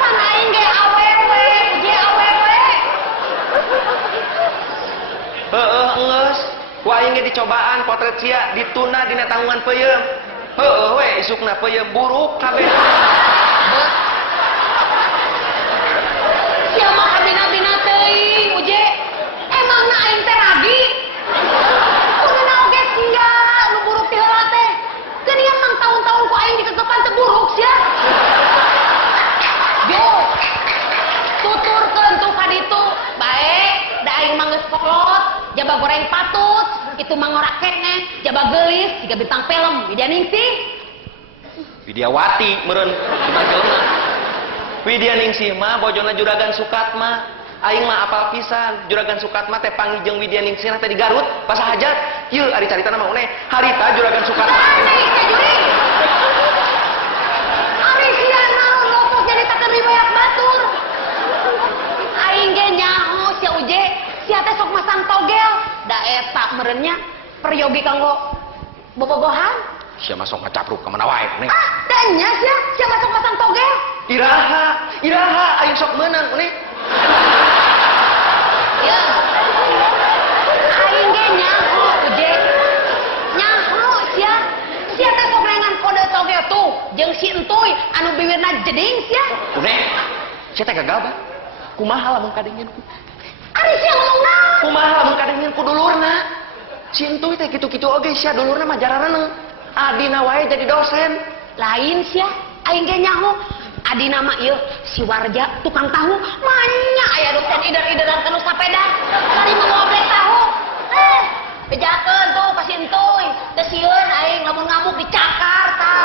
Pan aing ge awewe, je awewe. Heeh, geus. Ku aing ge dicobaan potret sia dituna dina tanggungan peuyeum. Heeh we isukna peuyeum buruk kabeh. Sia mah abina-bina teuing uje. Emangna aing teh ragi? Kunaon oge sia nu buruk ti heula teh. Keun ieu mang tahun-tahun ku aing dikegepan teh buruk sia. Yo. Tuturkeun tuh ka ditu. Bae, da aing mah geus kolot, jaba goreng patut, itu mah ngora keneh, jaba geulis, jiga bintang film, Widya Ningsih. Widyawati meureun dibageulna. Widya Ningsih mah bojona Juragan Sukatma. Aing mah apal pisan. Juragan Sukatma teh panggih jeung Widya Ningsih teh di Garut pas hajat. Ieu ari caritana mah uneh. Harita Juragan Sukatma. Aneh teh juri. Ari sia naon lopos jadi takeun riwayat batur. Aing ge nyaho sia uje, sia teh sok masang togel. Da eta meureunnya peryogi kanggo bobogohan. Sia masuk ngacapruk ka mana wae neh. Ah, tanya sia masuk masang togel. Iraha aing sok meunang uneh. Ya. Aing ge nyaho uje. Nyaho sia. Sia teh sok rengan kode togel tuh jeung si entuy anu bibirna jeding sia. Uneh. Sia teh gagabah. Kumaha lamun kadengin ku? Ari sia ngomong naon? Kumaha lamun kadengin ku dulurna? Si entuy teh kitu-kitu oge sia dulurna mah jarareuneu. Adina wae jadi dosen. Lain sia, aing ge nyaho. Adina mah ieu si Warja tukang tahu, manya aya dosen ider-ideran kanu sapeda. Kali mengobrek tahu. Bejakeun tuh ka si entuy. Teu sieun aing lamun ngamuk dicakar tah.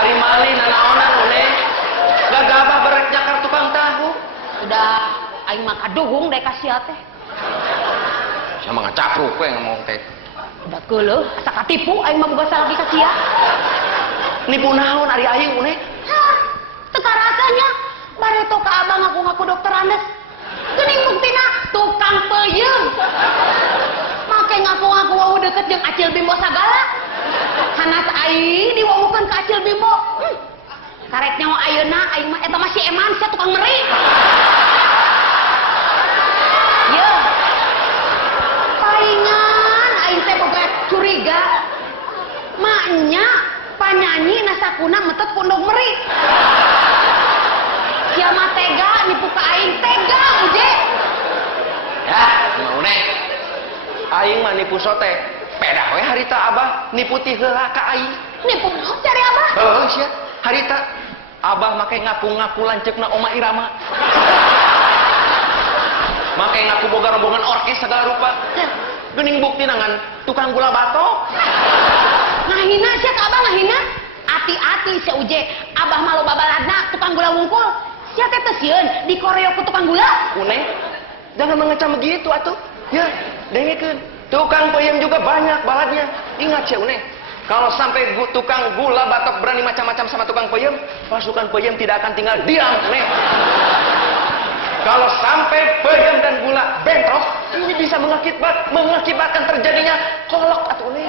Ari mali nanaonan une. Gagabah berek nyakar tukang tahu. Udah aing mah kaduhung deh ka sia teh. Sama ngacapruk we ngomong teh. Udah keuleuh asa katipu aing mah boga salaki ka sia. Nipu naon ari aing une? Hah, teu karasanya bareto ka abang ngaku-ngaku dokter Andes. Geuning buktina tukang peuyeum. Make ngaku-ngaku wau deket jeung Acil Bimbo sagala. Hanas aing diwawukeun ka Acil Bimbo. Karek nyawa ayeuna aing mah eta masih eman sia tukang meri. Ye. Paingan aing teh boga curiga. Maknya panyanyi nasakuna metet pondok meri. Sia mah tega nipu ka aing tega uje. Ya, mau une. Aing mah nipu sote. Peda we harita abah nipu ti heula ka aing. Nipu naon cari abah? Heuh sia, harita abah make ngaku-ngaku lanceukna Oma Irama. Make ngaku boga rombongan orkes segala rupa. Geuning bukti nangan tukang gula batok. Ngahina sia ka abah ngahina. Ati-ati sia uje, abah mah loba baladna tukang gula wungkul. Sia teh teu sieun dikoreok ku tukang gula. Une, jangan mengecam begitu atuh. Ya, dengekeun. Tukang peuyeum juga banyak baladnya. Ingat sia Une, kalau sampai tukang gula batok berani macam-macam sama tukang peuyeum, pasukan peuyeum tidak akan tinggal diam, Une. Kalau sampai peuyeum dan gula bentrok, ini bisa mengakibatkan terjadinya kolok atuh Une.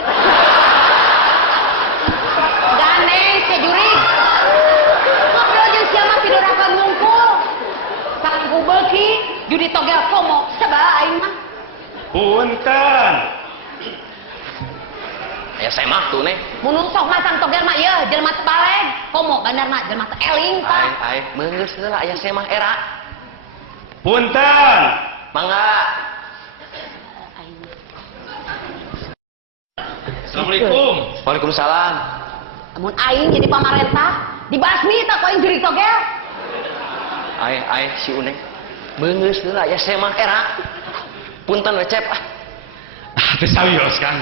Gandeng sia jurig. Ngobrol jeung sia mah tidur akan wungkul. Kanggo beuki judi togel komo sabaraha aing mah. Punten. Ya saya mah tuh nih. Mun sok masang togel mah ieu jelema teu baleg. Komo bandarna jelema teu eling tah. Ai meungeus heula aya saya mah era. Punten. Mangga. Assalamualaikum. Waalaikumsalam. Mun aing jadi pamarentah, dibasmi tah ku aing jurig togel. Ai si Une. Meungeus heula aya saya mah era. Punten we Cep. Teu sawios Kang.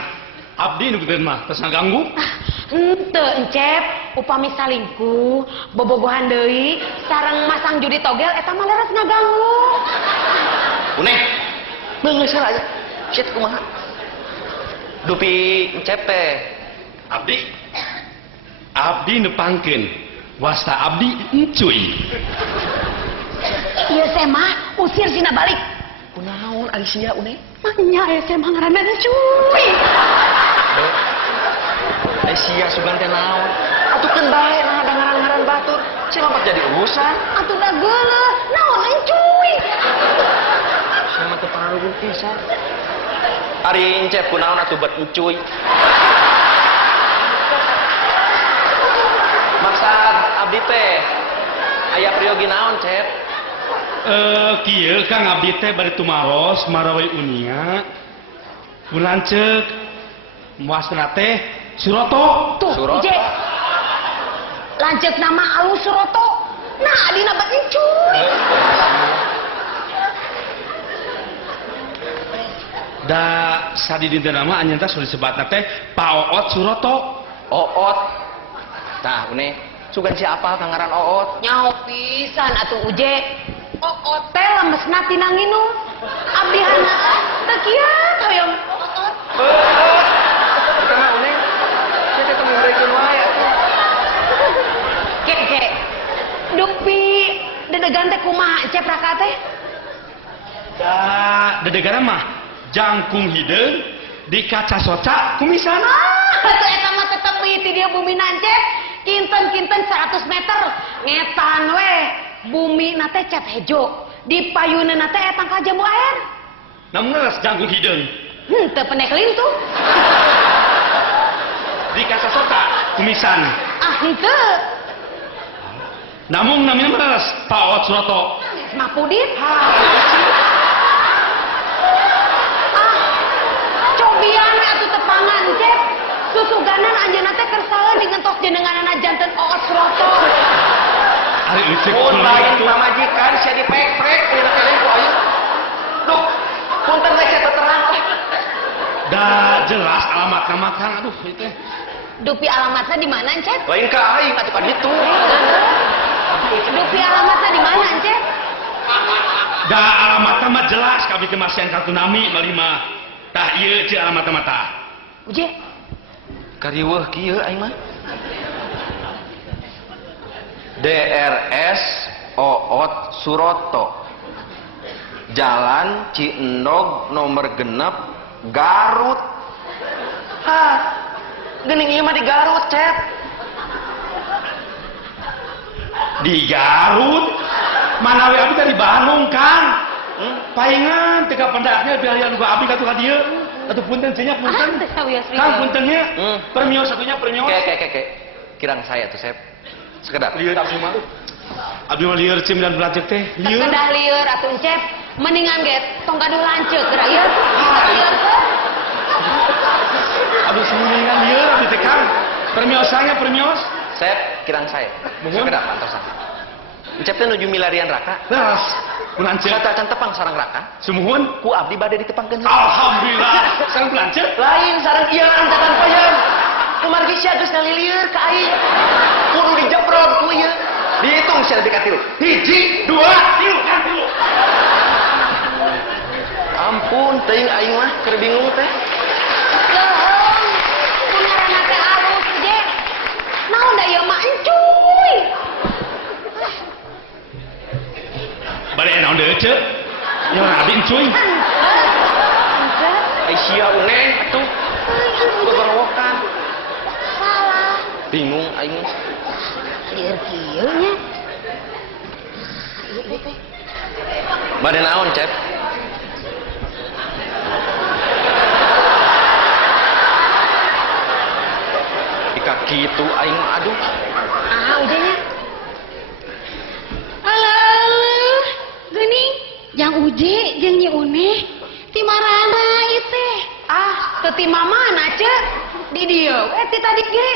Abdi nu geudeun mah tos ngaganggu. Henteu encep, upami salingkuh, bobogohan deui, sareng masang judi togel eta mah leres ngaganggu. Une. Meungeus heula aya. Shit kumaha? Dupi Cep teh. Abdi nepangkeun. Wasta abdi encuy. Ieu teh mah usir sina balik. Kunaon ari sia Une? Manya aya teh mah ngaranna cuy. Sia sugan teh naon? Atukeun bae nah ada ngaran-ngaran batur. Sia mah jadi urusan. Atuh da geuleuh, naon encuy. Sia mah teu paruh pisan. Ari Cep kunaon atuh bet encuy? Maksud abdi teh aya priogi naon Cep? Kieu Kang abdi teh bari tumaros marawai unia. Ulan ceuk muasna teh Suroto. Tuh, Suroto. Ije. Lanceuk nama alus Suroto. Nah, adina bet encuy. Da sadi dinten nama anjeun teh sudah disebatna teh Pak Oot Suroto. Oot. Tah, Une, sugan siapa kang ngaran Oot? Nyaho pisan atuh uje. Oot teh lemesna tina nginum. Abdi handap teu kieu hoyong Oot. Eta mah Une. Sia teh teu ngeurekeun wae atuh. Kek. Dupi dedegan teh kumaha Cep Raka teh? Da dedegara mah jangkung hideung di kaca soca kumisan. Atuh eta mah tetep ti dia bumi nancep. Kinten-kinten 100 meter. Ngetan we. Bumi na teh cat hejo. Di payuneuna teh eta ka jambu air. Namun leres jangkung hideung Teu peneklin tuh. di kaca soca kumisan. Ah henteu. Namun namanya leres Pak Oot Suroto. Mah pudit. anjeunna teh keur salah ngentos jenenganana janten Oot Suroto. Ari ecek Mun lain pamajikan sia dipek-pek dina kene ku ayeuna. Duh, punten teh eta terang. Da jelas alamat nama Kang, aduh itu. Dupi alamatna di mana, Encet? Lain ka aing atuh kan ditu. Dupi alamatna di mana, Encet? Da alamat nama jelas kabeh teh masih kartu nami malima. Tah ieu ci alamat nama tah. Uje, Kariweuh kieu aing mah. DRS Oot Suroto. Jalan Ciendog nomor genep Garut. Hah. Geuning ieu mah di Garut, Cep. Di Garut. Mana we abdi dari Bandung, Kang. Paingan teu kapendaknya bialian gua abdi katu ka dieu. Atuh punten cenah punten. Kang puntennya. Permios satunya permios. Oke. Kirang saya tuh, Sep. Sekedap. Lieur abdi mah. Abdi mah lieur cim dan belajek teh. Lieur. sekedah lieur atuh, Encet. Mendingan ge tong gaduh lanceuk geura ieu. Lieur teh. Abdi semuanya lieur abdi teh Kang. Permiosanya permios. Sep, kirang saya. Mohon. Sekedap antosan. Encep teh nuju milarian raka. Beras. Mun anceu. Saya acan tepang sarang raka. Sumuhun. Ku abdi bade ditepangkeun. Alhamdulillah. Sareng belanceu. Lain sarang ieu ancakan payam. Kumargi sia geus ngalilieur ka aing. Kudu dijebrod ku ieu. Dihitung sia lebih ka 3. 1, 2, 3 kan 3. Ampun, teuing aing mah keur bingung teh. Leung. Mun ngaranna teh alus, Uje. Naon da ieu mah encuy. Bade naon deui ceu? Nyawa abdi encuy. Ai sia uneng atuh. Gogorowokan. Salah. Bingung aing. Lieur kieu nya. Ieu teh. Bade naon, Cep? Ika kitu aing aduh. Ah, Uje nya. Alah, geuning jang Uje jeung Nyi Uneh ti marana ieu teh. Ah, teu ti mamana, Cek. Di dieu we ti tadi ge.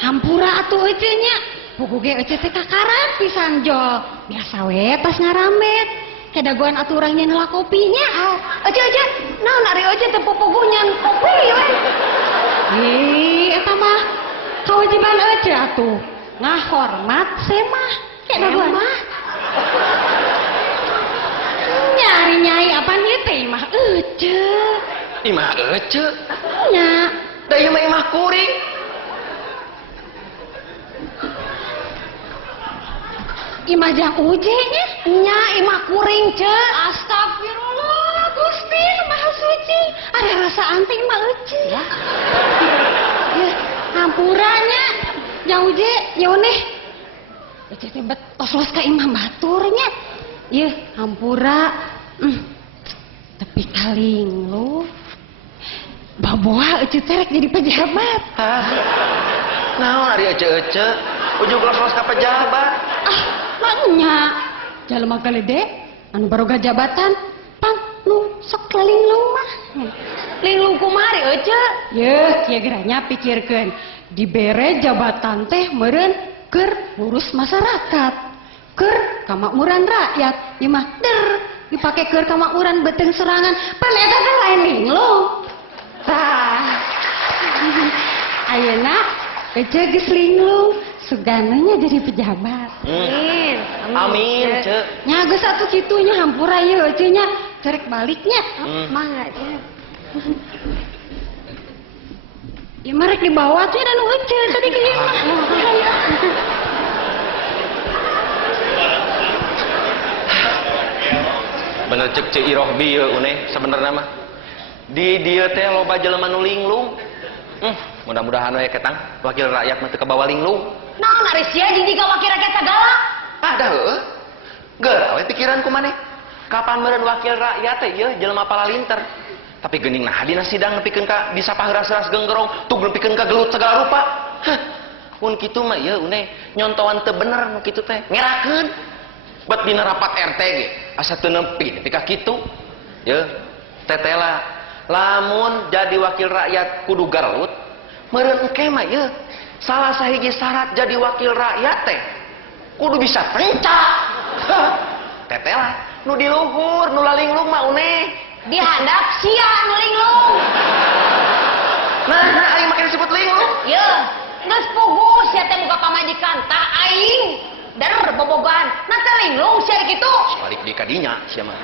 Hampura atuh Ece nya. Pugu ge Ece teh kakaran pisan jol. Biasa we pas ngaramet. Kedagoan atuh urang nyen heula kopinya. Ece, naon ari Ece teh pupugu nyen kopi we. Ih, eta mah kewajiban Ece atuh. Ngahormat semah. Kedagoan mah. Nyari nyai apa nih teh mah Ece. Imah ece. Nya. Da ieu mah imah kuring. Imah jang Uje nya. Nya imah kuring, Cek. Astagfirullah, Gusti Maha Suci. Ada rasa anti mah Ece. Ya. Hampuranya jang Uje, Nyoneh. Ece teh betos ka imah baturnya. Ieu hampura. Tapi kaling lu. Baboa Ece terek jadi pejabat. Hah? Naon ari ece-ece? Ujug los-los ka pejabat. Maknya jalema galede anu baroga jabatan pang nu sok linglung mah. Linglung kumari Ece. Yeuh, kieu geranya pikirkeun. Dibere jabatan teh meureun keur ngurus masyarakat. Keur kamakmuran rakyat. Ieu mah dipake keur kamakmuran beuteung serangan. Pan eta teh lain linglung. Tah. Ayeuna Ece geus linglung. Sugananya jadi pejabat. Amin, Cek. Nya geus atuh kitunya hampura ieu Ece nya cerek baliknya. Mangga nya. Ya marek dibawa tuh dan Ece tadi ke ieu mah. Bener cek Cek Iroh bieu uneh sabenerna mah. Di dieu teh loba jelema nu linglung. Mudah-mudahan we ketang wakil rakyat mah teu kabawa linglung. Naon ari sia jiji ka wakil rakyat sagala? Da heueuh. Geura we pikiranku maneh. Kapan meureun wakil rakyat teh ieu jelema palalinter. Tapi geuning nah dina sidang nepikeun ka bisa paheras-heras genggerong, tug nepikeun ka gelut segala rupa. Hah. Mun kitu mah ieu uneh nyontoan teu bener nu kitu teh. Ngerakeun. Bet dina rapat RT ge asa teu nempi nepi ka kitu. Yeuh, tetela lamun jadi wakil rakyat kudu garlut meureun engke mah ieu salah sahiji syarat jadi wakil rakyat teh kudu bisa pencak tetelah nu di luhur nu lalinglung mah uneh Di handap sia nu linglung. nah aing makin disebut linglung Ye, geus puguh sia teh boga pamajikan tah aing der bobogan. Nah teh linglung sia kitu. balik di kadinya sia mah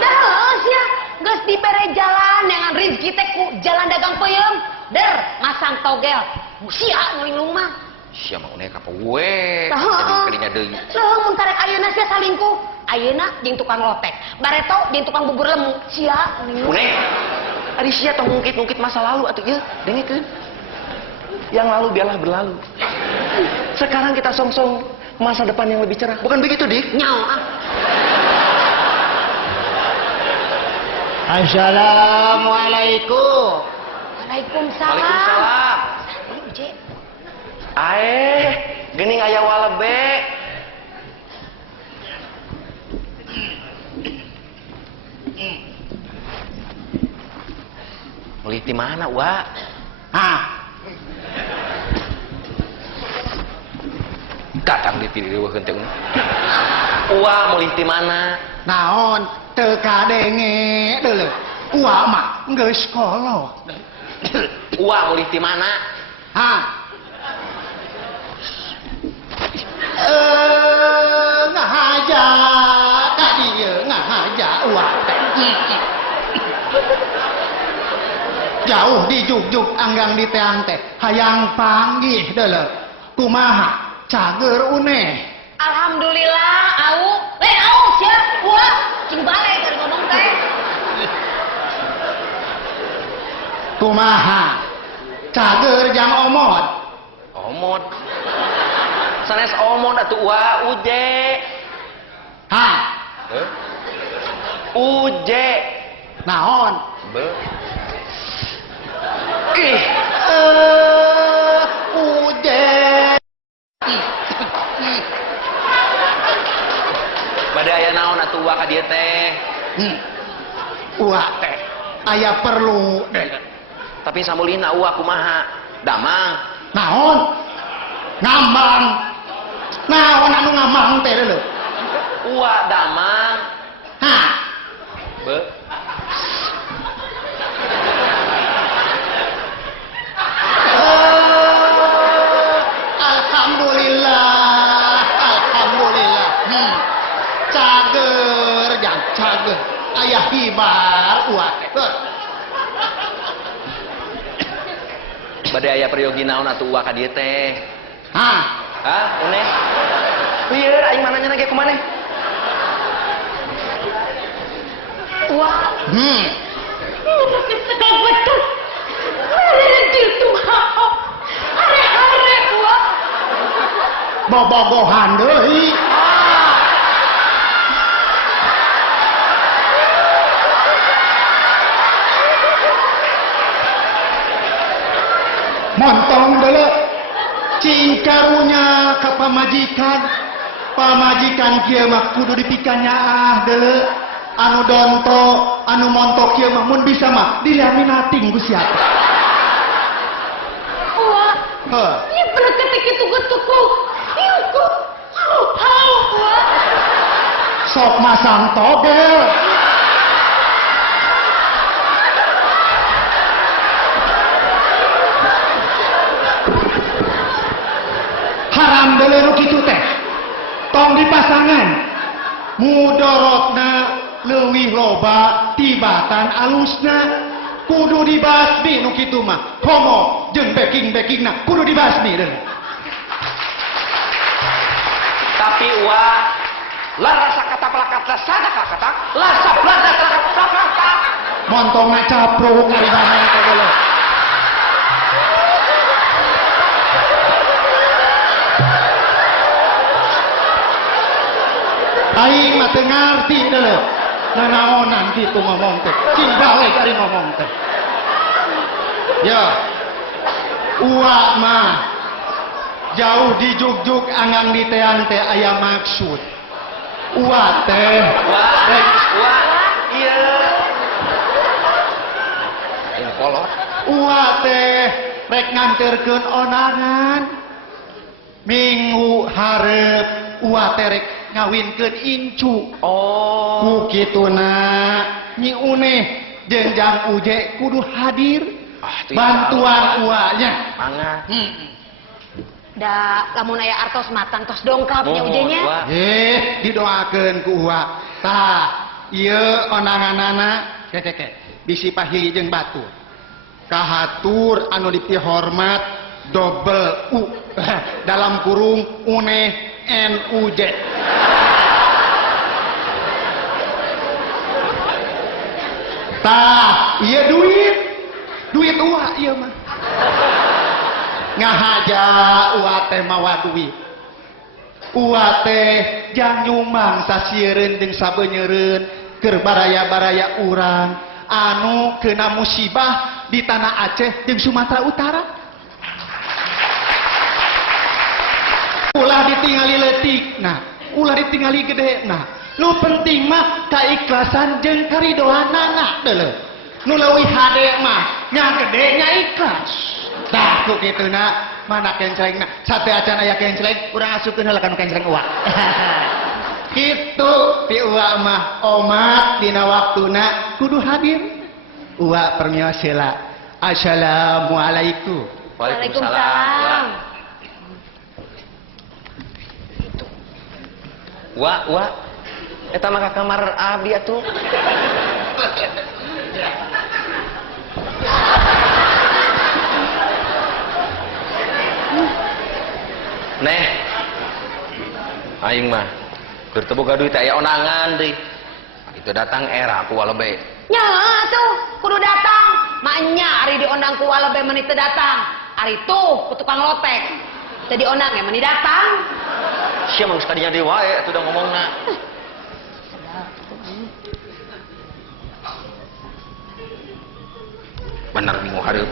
Dah heuh sia geus dibere jalan dengan rezeki teh ku jalan dagang peuyeum. Der masang togel. Sia nu linglung mah. sia mah uneh ka we Tah jadi heueuh. kadinya deui Leuh mun karek ayeuna sia salingkuh. Ayeuna jeung tukang lotek, bareto jeung tukang bubur lemu. Sia nu linglung. uneh ari sia tong ngungkit-ngungkit masa lalu atuh ieu dengekeun yang lalu biarlah berlalu sekarang kita song-song masa depan yang lebih cerah bukan begitu dik Nyaho ah. Assalamualaikum. Waalaikumsalam. Waalaikumsalam Uje. geuning aya walebe Meuli ti mana wa Ah, datang di tidieuweun teh wa meuli ti mana naon teu kadenge deuleu. Uwa mah geus kolot. wa meuli ti mana Hah? Ngahaja ka dieu ngahaja uwa teh. Jauh di juk-juk anggang di teang teh hayang panggih deuleu. Kumaha? Cager uneh. Alhamdulillah, au. Au sia, gua cing bale dari ngomong teh. Kumaha? Cager jang omot. omot sanes omot atuh wa uje Hah? uje Naon? be ih Uje. bade aya naon atuh wa ka dieu teh Uwa teh aya perlu deh. tapi samulina wa kumaha damang Naon? Ngambang. Naon anu ngambang teh lho. wa damang Hah? be Alhamdulillah. Alhamdulillah. Cager jang cager. Aya hibar uwa teh. bade aya peryogi naon atuh wa ka dieu teh Hah? hah uneh ieu aing mananya ge kumaneh Wah, Hmm. sedang betul. Anjir tuh hao. Are-are gua. Bobogohan deui. Montong deuleu. Cing karunya ka pamajikan. Pamajikan kieu mah kudu dipikannya deuleu. Anu donto, anu montok kieu mah mun bisa mah dilaminating ku sia. Wah, Heuh. ini bener ketik itu getuku. Ieu ku hau gua. Sok masang togel. Haram deuleu nu kitu teh. Tong dipasangan. Mudorotna leuwih loba tibatan alusna. Kudu dibasmi nu kitu mah. Homo jeung backing-backingna kudu dibasmi deuleu. tapi wa larasa kata pelakata sadaka kata lasa blada kata Montongna capruk ari bahan teh deuleu. Aing mah teu ngarti deuleu. Nanaonan kitu ngomong teh. Cing balik ari ngomong teh. Ya. Uwa mah jauh di juk-juk anggang di teang teh aya maksud. Uwa teh wa iya kolot. Uwa teh rek nganterkeun onangan. Minggu hareup uwa teh rek ngawinkeun incu. Oh. Ku kituna Nyi Uneh jeung Jang Uje kudu hadir. Tuh Bantuan uanya. Mangga. Da lamun aya artos matang tos dongkapnya ujenya. Didoakeun ku uwa. Tah, ieu onanganana keke bisi pahili jeung batur. Kahatur anu dipihormat double U dalam kurung Uneh NUJ. Tah, ieu duit uwa ieu mah. Ngahaja uwa teh mawa duit. Uwa teh jang nyumbang sasiereun jeung sabeunyereun keur baraya-baraya urang anu kena musibah di tanah Aceh jeung Sumatera Utara. Ulah ditingali leutikna, ulah ditingali gedena. Nu penting mah kaikhlasan jeung karidoanana deuleu. Nu leuwih hade mah nya gede nya ikhlas. Tah ku kituna mana kencelengna sate acan aya kenceleng urang asukeun heula kana kenceleng uwa. Kitu ti uwa mah omat dina waktuna kudu hadir. Uwa permios heula. Assalamualaikum. Waalaikumsalam. Wa eta mah ka kamar abdi atuh. Neh, aing mah keur teu boga duit aya onangan deui. Itu datang era ku walebe. Nya tuh kudu datang. Maknya ari diondang ku walebe meuni teu datang. Ari tuh ku tukang lotek. Teu diondang ya meuni datang. Sia mah geus kadinya deui wae atuh da ngomongna. Bener bingung hareup.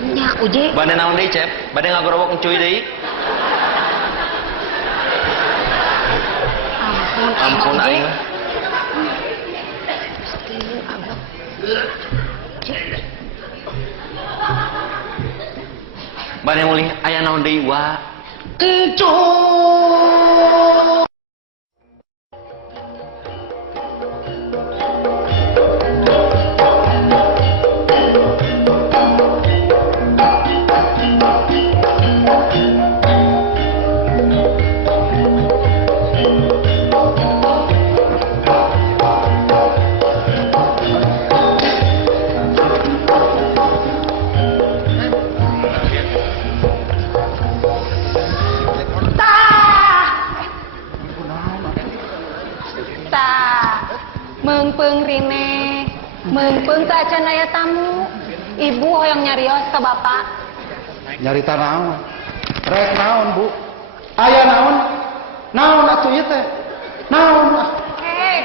Nya Uje. Bade naon deui, Cep? Bade ngagorowok encuy deui. Ampun aing mah. Bade mulih aya naon deui wa? Encuh. Meungpeung rine, meungpeung teh acan aya tamu. Ibu hoyong nyarios ka bapak. Nyarita naon? Rek naon, Bu? Aya naon? Naon atuh ieu teh? Naon?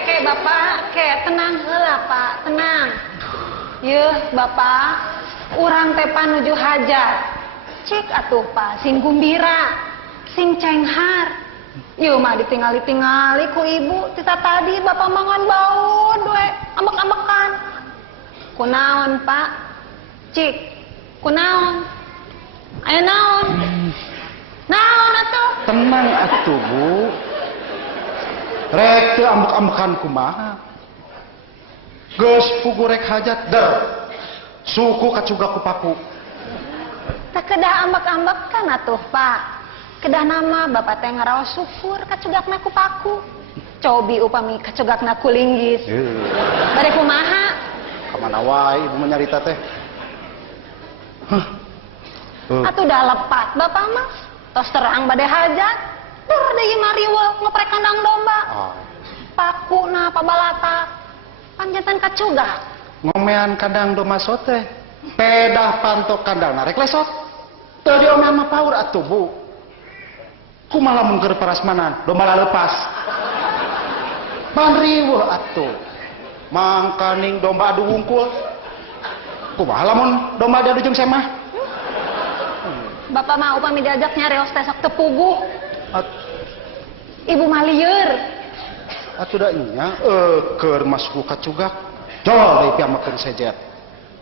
Ke bapak, tenang heula Pak, tenang. Yeuh bapak, urang teh panuju hajat. Cik atuh Pak, sing gumbira, sing cenghar. Yeuh mah ditingali-tingali ku ibu. Tita tadi bapak mangan baun we, ambek-ambekan. Kunaon Pak? Cik, kunaon? Ayo naon? Naon atuh? Tenang atuh, Bu. Rek teu ambek-ambekan kumaha? Geus pugu rek hajat der. Suku kacuga ku paku. Tak kedah ambek-ambekan atuh Pak. Kedah nama bapak teh ngaraos syukur kacugakna ku paku. Cobi upami kacugakna ku linggis. Bade kumaha? Kamana wae ibu nyarita teh? Atuh dah lepat bapak mah. Tos terang bade hajat. Dur deui mariweuh ngoprek kandang domba. Paku na pabalata. Panjantan kacugak. Ngomean kandang domba sote. Pedah pantok kandang narek lesot. Teu diomean mah paur atuh, Bu. Kumaha mun keur parasmanan, domba lepas. Pan riweuh atuh. Mangkaning domba adu wungkul. Kumaha lamun domba adu jeung semah? Bapak mah upami diajak nyareos teh sok teu puguh. Ibu mah lieur. Atuh da nya keur masuk kacugak. Jol deui piamakeun sejet.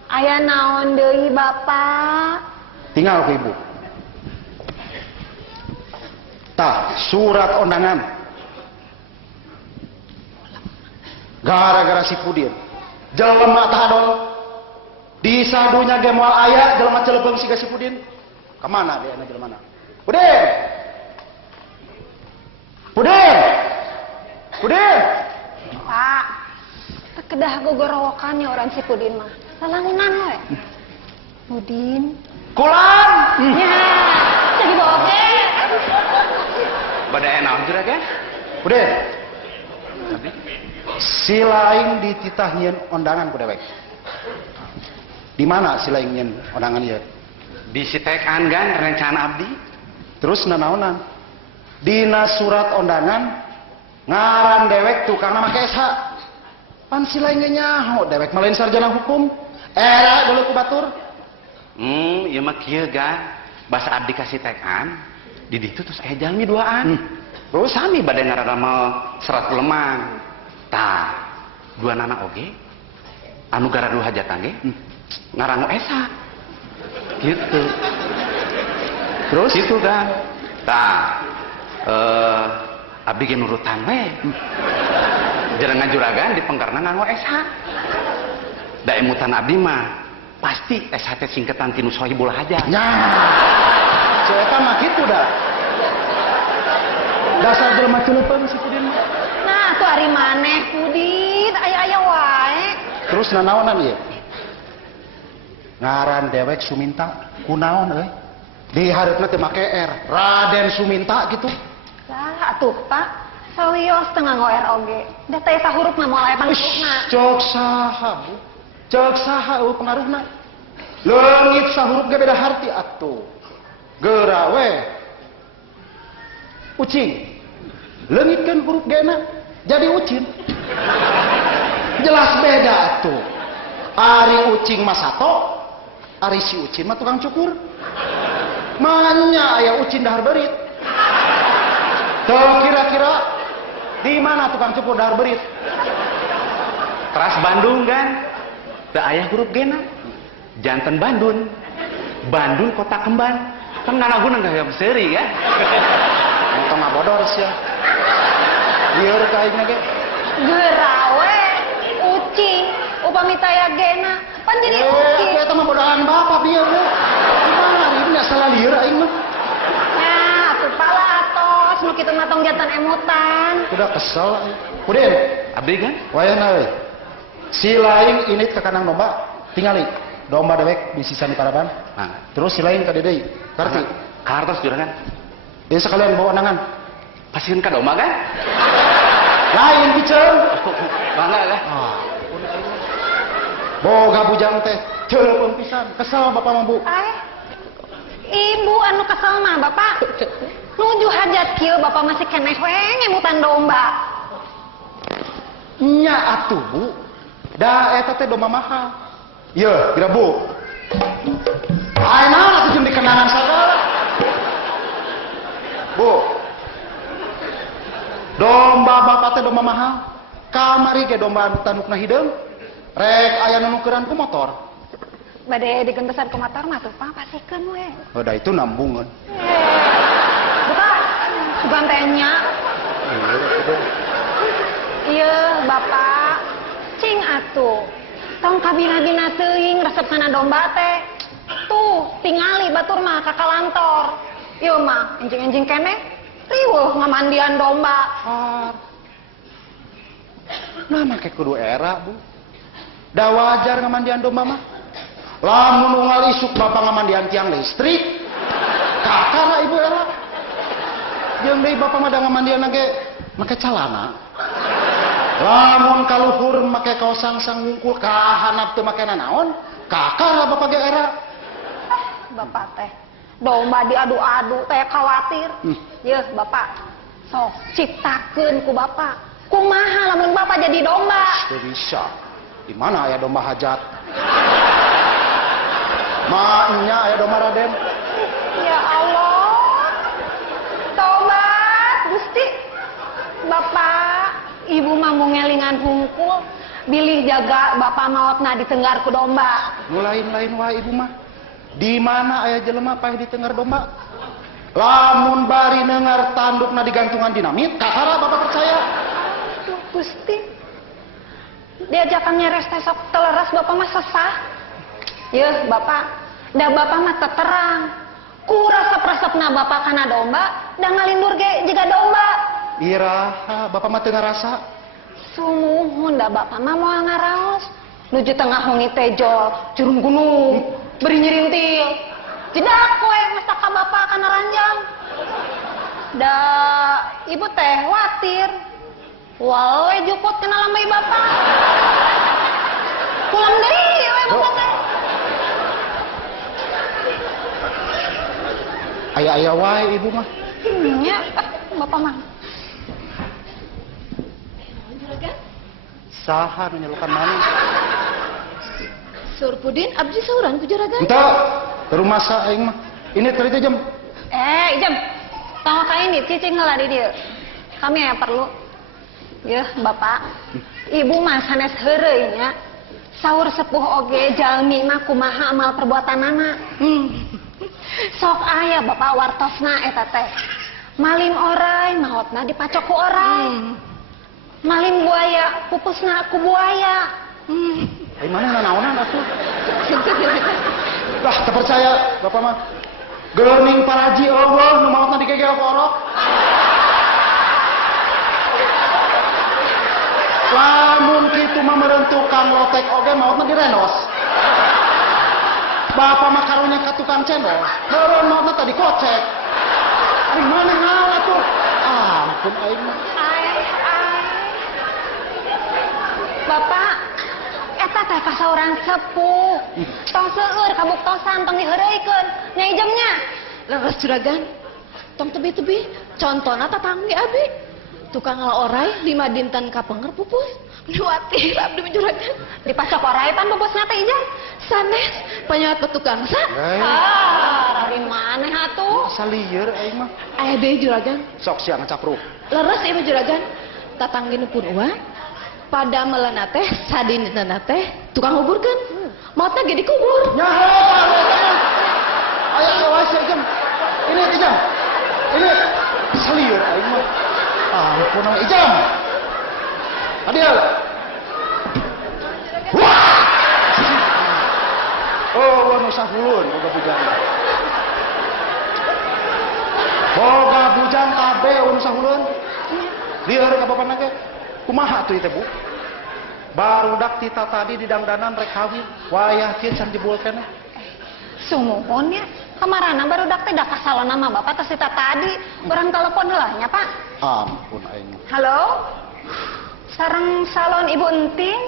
Aya naon deui Bapak? Tinggal ke ibu. Tah, surat undangan. Gara-gara si Pudin. Jelema tah adol. Di sadunya ge moal aya jelema celebeung siga si Pudin. Kemana dia anak jelema? Pudin! Pudin! Pudin! Pak, kedah gogorowokan ya orang si Pudin mah. Lalangunan we. Pudin. Kulan! Ya, jadi boge. Pada enak juragan? Pudin. Si laing dititah nyeun undangan ku dewek. Di mana si laing nyeun undangan ieu? Disitekan kan rencana abdi? Terus nanaonan? Dina surat undangan ngaran dewek tukang make SH. Pan si lain ge nyaho dewek malain sarjana hukum. Era dulu ku batur. Ieu mah kieu kan. Basa abdi kasih tekan, di ditu terus aya jalmi duaan. Terus sami bade ngaradamel serat ulemang. Tah, dua nana oge anu garadu hajatan ge ngarangu esa. Gitu. Terus Gitu kan. Tah, abdi ge nurutan we. Jarangan juragan di pengkarna nganggo SH. Da emutan abdi mah pasti SH teh singketan tinu Sohibul Hajat. nya. Si eta mah kitu dah. Dasar jelema ceuleupeng si Pudin mah. Nah, tuh ari maneh Pudin, aya-aya wae. Terus nanaonan ieu? Ngaran dewek Suminta, kunaon euy? Di hareupna teh make R, Raden Suminta gitu. Lah atuh Pak, sawios teu nganggo R oge. Da teh eta huruf mah moal aya pangarupna. Cok saha bu? Cok saha euy pengaruhna? Leungit sahuruf ge beda harti atuh. Geura we. Ucing. Leungitkeun huruf gena jadi ucin. Jelas beda atuh. Ari ucing mah sato, ari si ucin mah tukang cukur. Manya aya ucin dahar berit. Tuh kira-kira di mana tukang cukur dahar berit? Teras Bandung kan. Teu aya huruf gena. Janten Bandun. Bandun kota kembar. Kan nganaguna enggak beuseuri ya. Motor ngabodor sia. Lieur ka aingna ge. Geura we, ucing, upami taya gena, pan jadi ucing. Eta mah bodohan bapak bieu bu. Gimana ini salah lieur aing mah. Nah, atuh pala atos, nu kitu mah tong jantan emutan. Udah kesel. Pudin, Abdi kan? wayana we. Si lain ini ke kanang domba, tingali. Domba dewek bisisan di paraban. Nah, Terus si lain ka deui. Karti. kartos juragan. Dia sekalian bawa undangan. Pasieun ka domba kan? Lain biceung. Bangga kan? Boga bujang teh. Ceuleupeng pisan. Kesel bapak mah bu. Ibu anu kesel mah Bapak. Nuju hajat kieu Bapak masih keneh we ngemutan domba. Nya atuh bu. Da eta teh domba mahal. Ieu, kira bu. Ayeuna atuh jeung dikenangan sagala. Bu. Domba bapak teh domba mahal. Kamari ge domba anu tandukna hideung. Rek aya nu nukeran ku motor. Bade digentesan ku motor mah tuh Pak pasikeun we. Oh, da itu nambungan. Buka gantenya. Iya Bapak. Cing atuh. Tong kabina-bina teuing resep kana domba teh. Tuh, tingali batur mah ka kalantor. Ieu mah enjing-enjing keneh riweuh ngamandian domba. Nah make kudu era bu. Da wajar ngamandian domba mah. Lamun unggal isuk bapak ngamandian tiang listrik. Kakara ibu era. Jeung deui bapak mah da ngamandian ge make calana. Lamun kaluhur make kaos sangsang ngungkul ka handap teu make nanaon. Kakara bapak ge era. Bapak teh domba diadu-adu teh khawatir. Yeuh Bapak. Sok ciptakeun ku Bapak. Kumaha lamun Bapak jadi domba? Teu bisa. Di mana aya domba hajat? Maknya aya domba Raden. Ya Allah. Tobat Gusti. Bapak, Ibu mah mau ngelingan hungkul. bilih jaga bapak maotna ditenggar ku domba. Lain-lain wae ibu mah. Di mana aya jelema paeh ditenggar domba? Lamun bari nengar tandukna digantungan dinamit, kakara bapak percaya? Aduh Gusti. Diajakan nyeres teh sok teleres bapak mah sesah. Yeuh bapak, da bapak mah terang. Ku resep-resepna bapak kana domba, da ngalindur ge jiga domba. Iraha bapak mah teu ngarasa. Sumuhun da bapak mah moal ngaraos. Nuju tengah hongi tejol, curung gunung, beri nyirintil. Jedak kowe masa ka bapak kana ranjang. Da ibu teh watir. Wae juput kenal sama bapak. Pulang deui we bapak teh. Aya-aya wae ibu mah. Nya, bapak mah. Saha nu nyelukan mana? Surpudin abdi sauran ku juragan. Entah, ke rumah sa aing mah. Ini tadi teh jam. Jam. Tong ka ini cicing heula di dieu. Kami aya perlu. Yeuh, bapak. Ibu mah sanes heureuy nya. Saur sepuh oge jalmi mah kumaha amal perbuatanana. Sok aya bapak wartosna eta teh. Malim oray maotna dipacok ku oray. Malim buaya pupusna ku buaya. Aing mana naonan atuh? Lah, teu percaya bapak mah. Geuning paraji Allah nu maotna dikegel ku orok. Lamun kitu mah meureun tukang lotek oge maotna direnos. Bapak mah karunya ka tukang cendol. Meureun maotna tadi kocek. Ari mana ngalah tuh? Ampun aing mah. Bapak, eta teh kasauran sepuh. Tong seueur kabuktosan tong diheureuikeun. Nyai jamnya. Leres juragan. Tong tebi-tebi contona tatangge abi. Tukang oray 5 dinten kapenger pupus. Nuatir abdi juragan. Dipacok oray pan pupusna teh ijan. Sanes panyaot petukang sa. Dari mana atuh? Salieur aing mah. Aya deui juragan. Sok sia ngacapruh. Leres ieu juragan. Tatangge nu pun uang. Pada melena teh sadinitna teh tukang nguburkeun. Maotna ge dikubur. Nyaho. Aya wae jam. Ini jam. Ini salieur aing mah. Ampun ijam. Adil. Wah. Oh, nu sahulun boga bujang. Boga bujang kabeh nu sahulun. Lieur ka bapana ge. Kumaha tuh itu bu? Barudak tita tadi di dangdanan rek kawin, wayah kieu can jebulkeun. Sumuhun ya. Kamarana barudak teh da kasalona mah bapak teh sita tadi. Urang telepon heula nya, Pak. Ampun aing. Halo? Sareng salon Ibu Enting?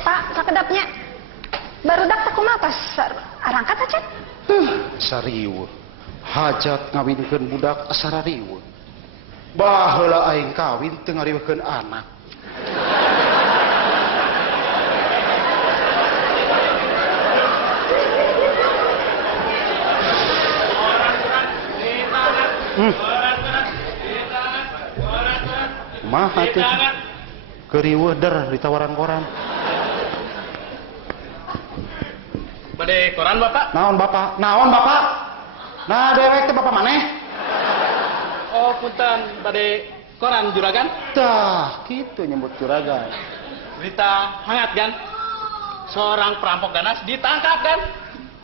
Pak, sakedapnya. Barudak teh kumaha tos arangkat aja? Sarieuh. Hajat ngawinkeun budak sararieuh. Baheula aing kawin teu ngariweukeun anak. Maha tuh keriweuh der di tawaran koran. Bade koran bapak? Naon bapak? Naon bapak? Nah dewek teh bapak maneh? Oh punten bade koran juragan? Tah, gitu nyebut juragan. Berita hangat kan? Seorang perampok ganas ditangkap kan?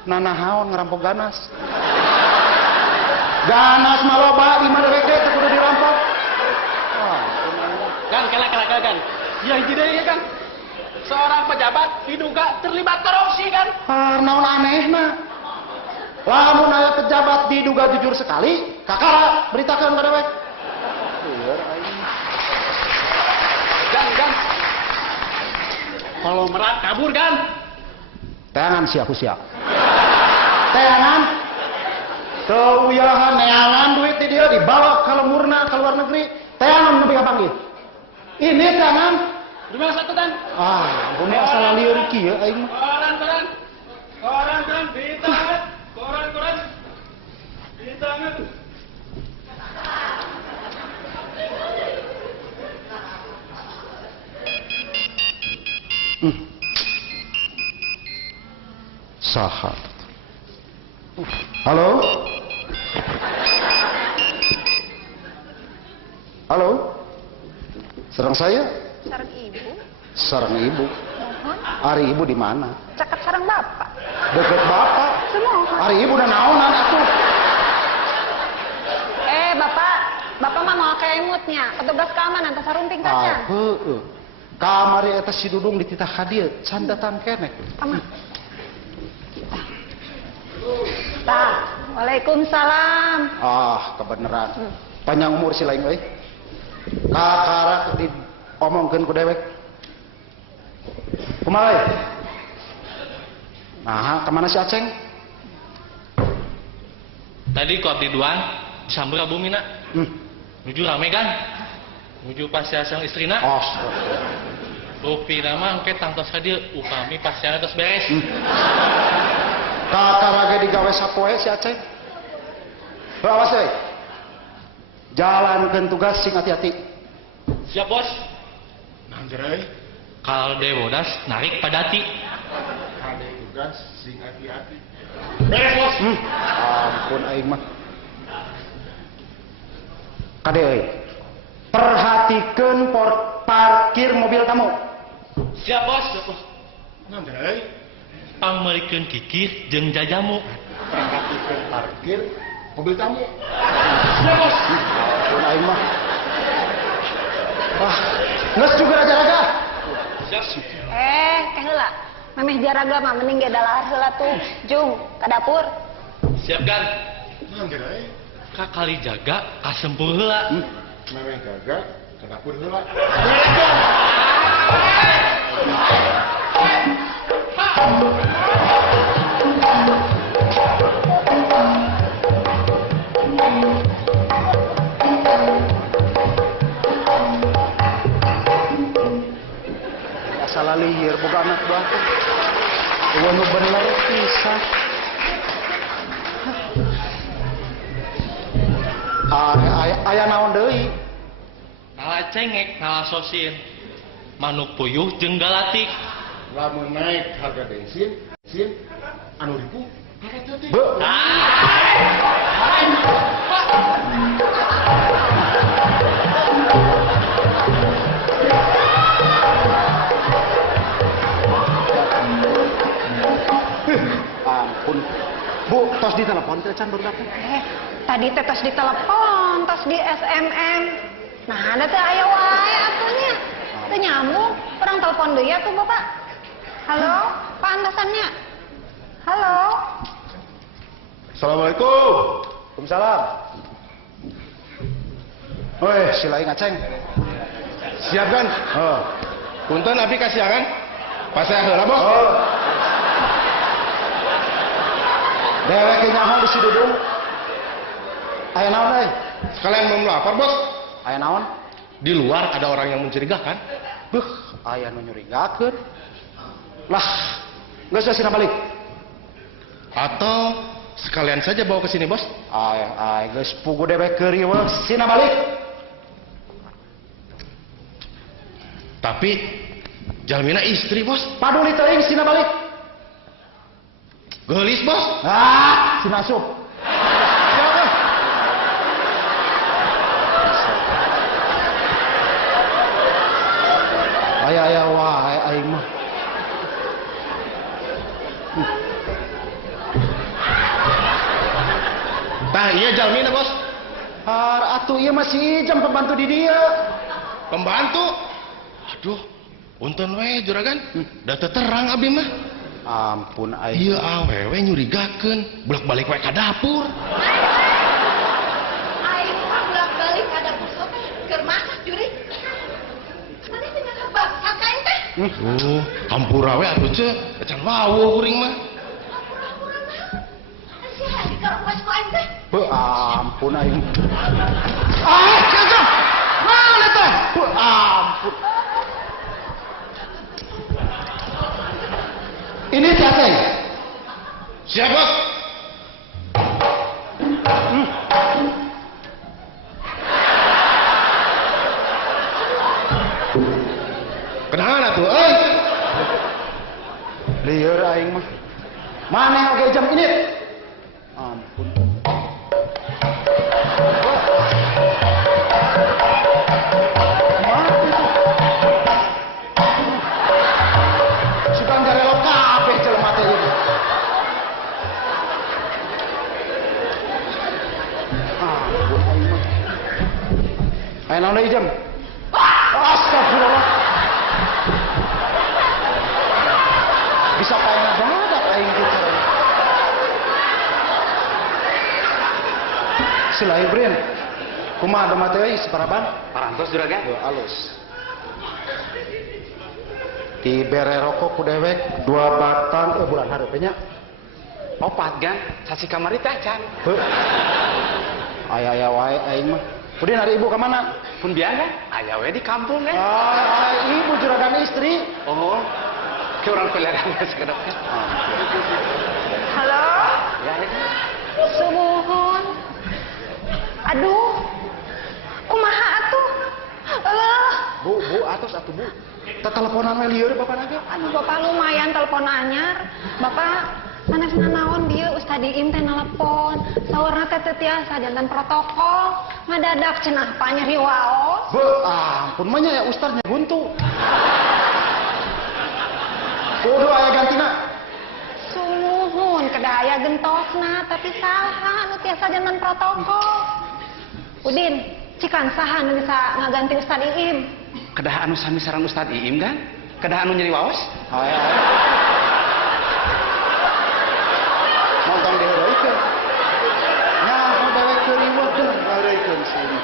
Nanahaon ngerampok ganas. Ganas mah loba di mana dewek teh kudu dirampok. Kan kan. Ya hiji deui kan. Seorang pejabat diduga terlibat korupsi kan? Naon anehna. Lamun aya pejabat diduga jujur sekali, kakara beritakeun ka dewek. Gan. Kalau merat kabur kan? Teangan siap siap. Teangan. Teu uyahan neangan duit di dia dibawa ka lemurna ka luar negeri. Teangan nepi ka panggil. Ini teangan. Di mana satu kan? Bumi asal lieur kieu aing mah. Koran berita hangat. Koran berita hangat. Saha. Halo? Halo? Sareng saya? Sareng ibu. Sareng ibu. Mohon. Ari ibu di mana? Cakap sareng bapak. Deket bapak. Semua. Ari ibu dan naonan atuh. Bapak mah mau ke emutnya. Petugas keamanan tas sarumping kacan. Heueuh. Kamari eta si Dudung dititah hadiah, can datang keneh. Aman. Tah, Waalaikumsalam. Kebeneran. Panjang umur si lain euy. Kakara diomongkeun ku dewek. Kumaha euy? Nah, kemana si Aceng? Tadi ku abdi duaan disambur Abu Mina. Nuju rame kan? Nuju pasiasang istrina. Rupi nama angke tangtos hadir upami pasiana tos beres. Kakara ge digawe sapoe si Aceng. Awas euy. Jalankeun tugas sing hati-hati. Siap bos. Nanjeureuy. Kalau dewodas narik padati. Kade tugas sing hati-hati. Beres bos. Ampun aing mah. Kade euy. Perhatikeun parkir mobil tamu. Siap bos. Siap bos. Nanjeureuy. Pangmelikeun kikir jeung jajamu. Perhatikeun parkir mobil tamu. Siap bos. Ampun aing mah. Wah, geus juga raja-raja. Siap. Teh heula. Memeh jaraga mah mending ge dalar heula tuh. Jung ka dapur. Siap kan? Nanjeureuy. Kakali jaga kasempur heula. Memeh jaga ka dapur heula. Salah liar boga anak buah teh. Nu bener pisan. Aya naon deui? Nala cengek, nala sosin. Manuk puyuh jeung galatik. Lamun naik harga bensin, anu ribu, harga teh. Ampun. Bu, tos di telepon teh can baru datang. Tadi teh tos di telepon, tos di SMM. Nah, ada teh aya wae atunya. Teu nyambung, orang telepon deui atuh Bapak. Halo, Pak Antasannya. Halo. Assalamualaikum. Waalaikumsalam. Woi, si lain ngaceng. Siap kan? Punten abi kasiangan. Pas saya heula, Bos. Dewek ge nyaho di si Dudung. Aya naon euy? Sekalian mau melapor, Bos. Aya naon? Di luar ada orang yang mencurigakan. Aya nu nyurigakeun. Lah, geus sina balik. Atau sekalian saja bawa ke sini, Bos. Ay, geus pugu dewek keur ieu sina balik. Tapi jalmina istri, Bos. Paduli teuing sina balik. Geulis, Bos. Sina asup. Aya wae aing mah. Tah iya jalmina, Bos. Atuh ieu masih jam pembantu di dia. Pembantu. Aduh, unten we juragan. Da teu terang abi mah. Ampun aing. Ieu awewe nyurigakeun, bolak-balik we ka dapur. Aing mah bolak-balik ka dapur teh keur masak juri. Tadi teh ngebak sakain teh. Hampura we atuh ce, can wawuh kuring mah. Sia di karupas ku aing teh. Ampun aing. Kagak. Mana teh? Ampun. Ini si Aceng. Siap, Bos. Kenahan atuh, Lieur aing mah. Mana oke jam ini? Ampun. Mati tuh. Sudah dari lo kabeh jelema teh ieu. Ampun aing mah. Ayo naon deui jam? Astagfirullah. Bisa paena dadak aing gitu. Silai Brin. Kumaha ada mati euy separaban? Parantos juragan. Yo alus. Dibere rokok ku dewek 2 batang bulan hareup nya. Opat gan, sasi kamari teh can. Heuh. Aya-aya wae aing mah. Kemudian hari ibu ke mana? Pun biasa, aya we di kampung Ibu juragan istri. Oh. Ke orang peliharaan sekedap. Halo? Ya, ya. Sumohon. Aduh. Kumaha atuh? Bu, atos atuh Bu. Teteleponan we lieur Bapak naga. Aduh Bapak lumayan telepon anyar. Bapak sanesna naon dieu Ustad Iim teh nelepon. Saurna teh teu tiasa jantan protokol. Ngadadak cenah pa nyeri waos. Bu, ampun mah nya ya ustadnya buntu. Kudu aya gantina. Sumuhun kedaya gentosna tapi saha anu tiasa jantan protokol. Udin, cikan saha anu bisa ngaganti Ustad Iim? Kedah anu sami sareng Ustad Iim kan? Kedah anu nyeri waos? Aya. Nonton diheureuikeun. Nya nu dewek keuriweuh teh ngaheureuikeun sini.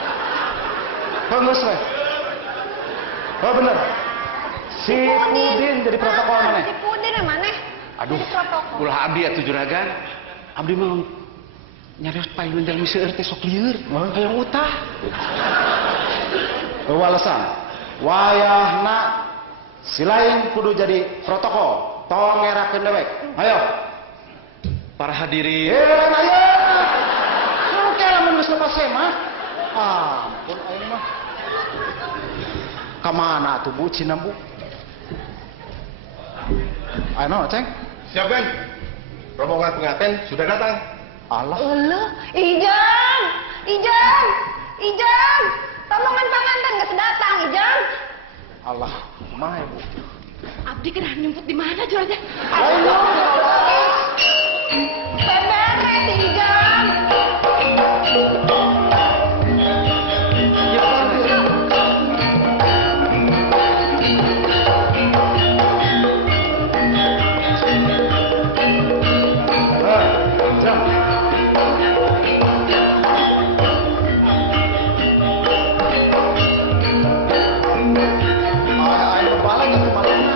Geus we. Oh bener. Si Udin jadi protokol maneh. Si Udin maneh. Aduh, ulah abdi atuh juragan. Abdi mah nyarios payun jalmi seueur teh sok lieur. Hayang utah. Walesan. Wayahna si lain kudu jadi protokol. Tong ngerakeun dewek. Ayo. Para hadirin. Lain ayo. Nu kela mun geus lepas mah. Ampun aing mah. Ka mana atuh Bu Cina Bu? Ayo naon, Ceng? Siap kan? Rombongan pengantin sudah datang. Allah. Ijang. Rombongan pengantin geus datang, Ijang. Allah, kumaha ya Bu? Abdi kena nyumput di mana juragan? Ayo. Beberes, Ijang. Ayo balik ke malamnya.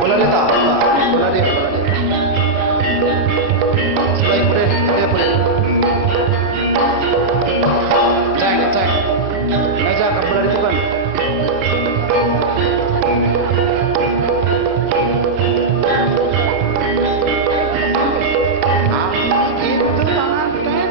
Bola dia tak? Bola dia. Selain boleh, dia boleh. Cek. Meja akan bola itu kan? Itu tangan teh.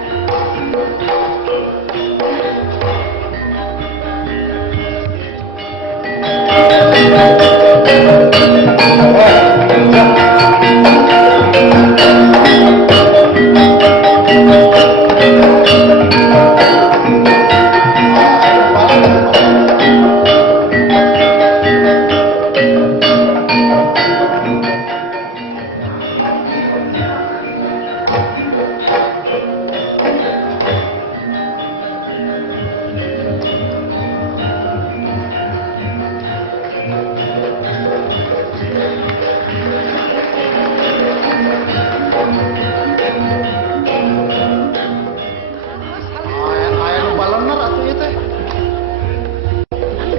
Aya nu balener atuh ieu teh.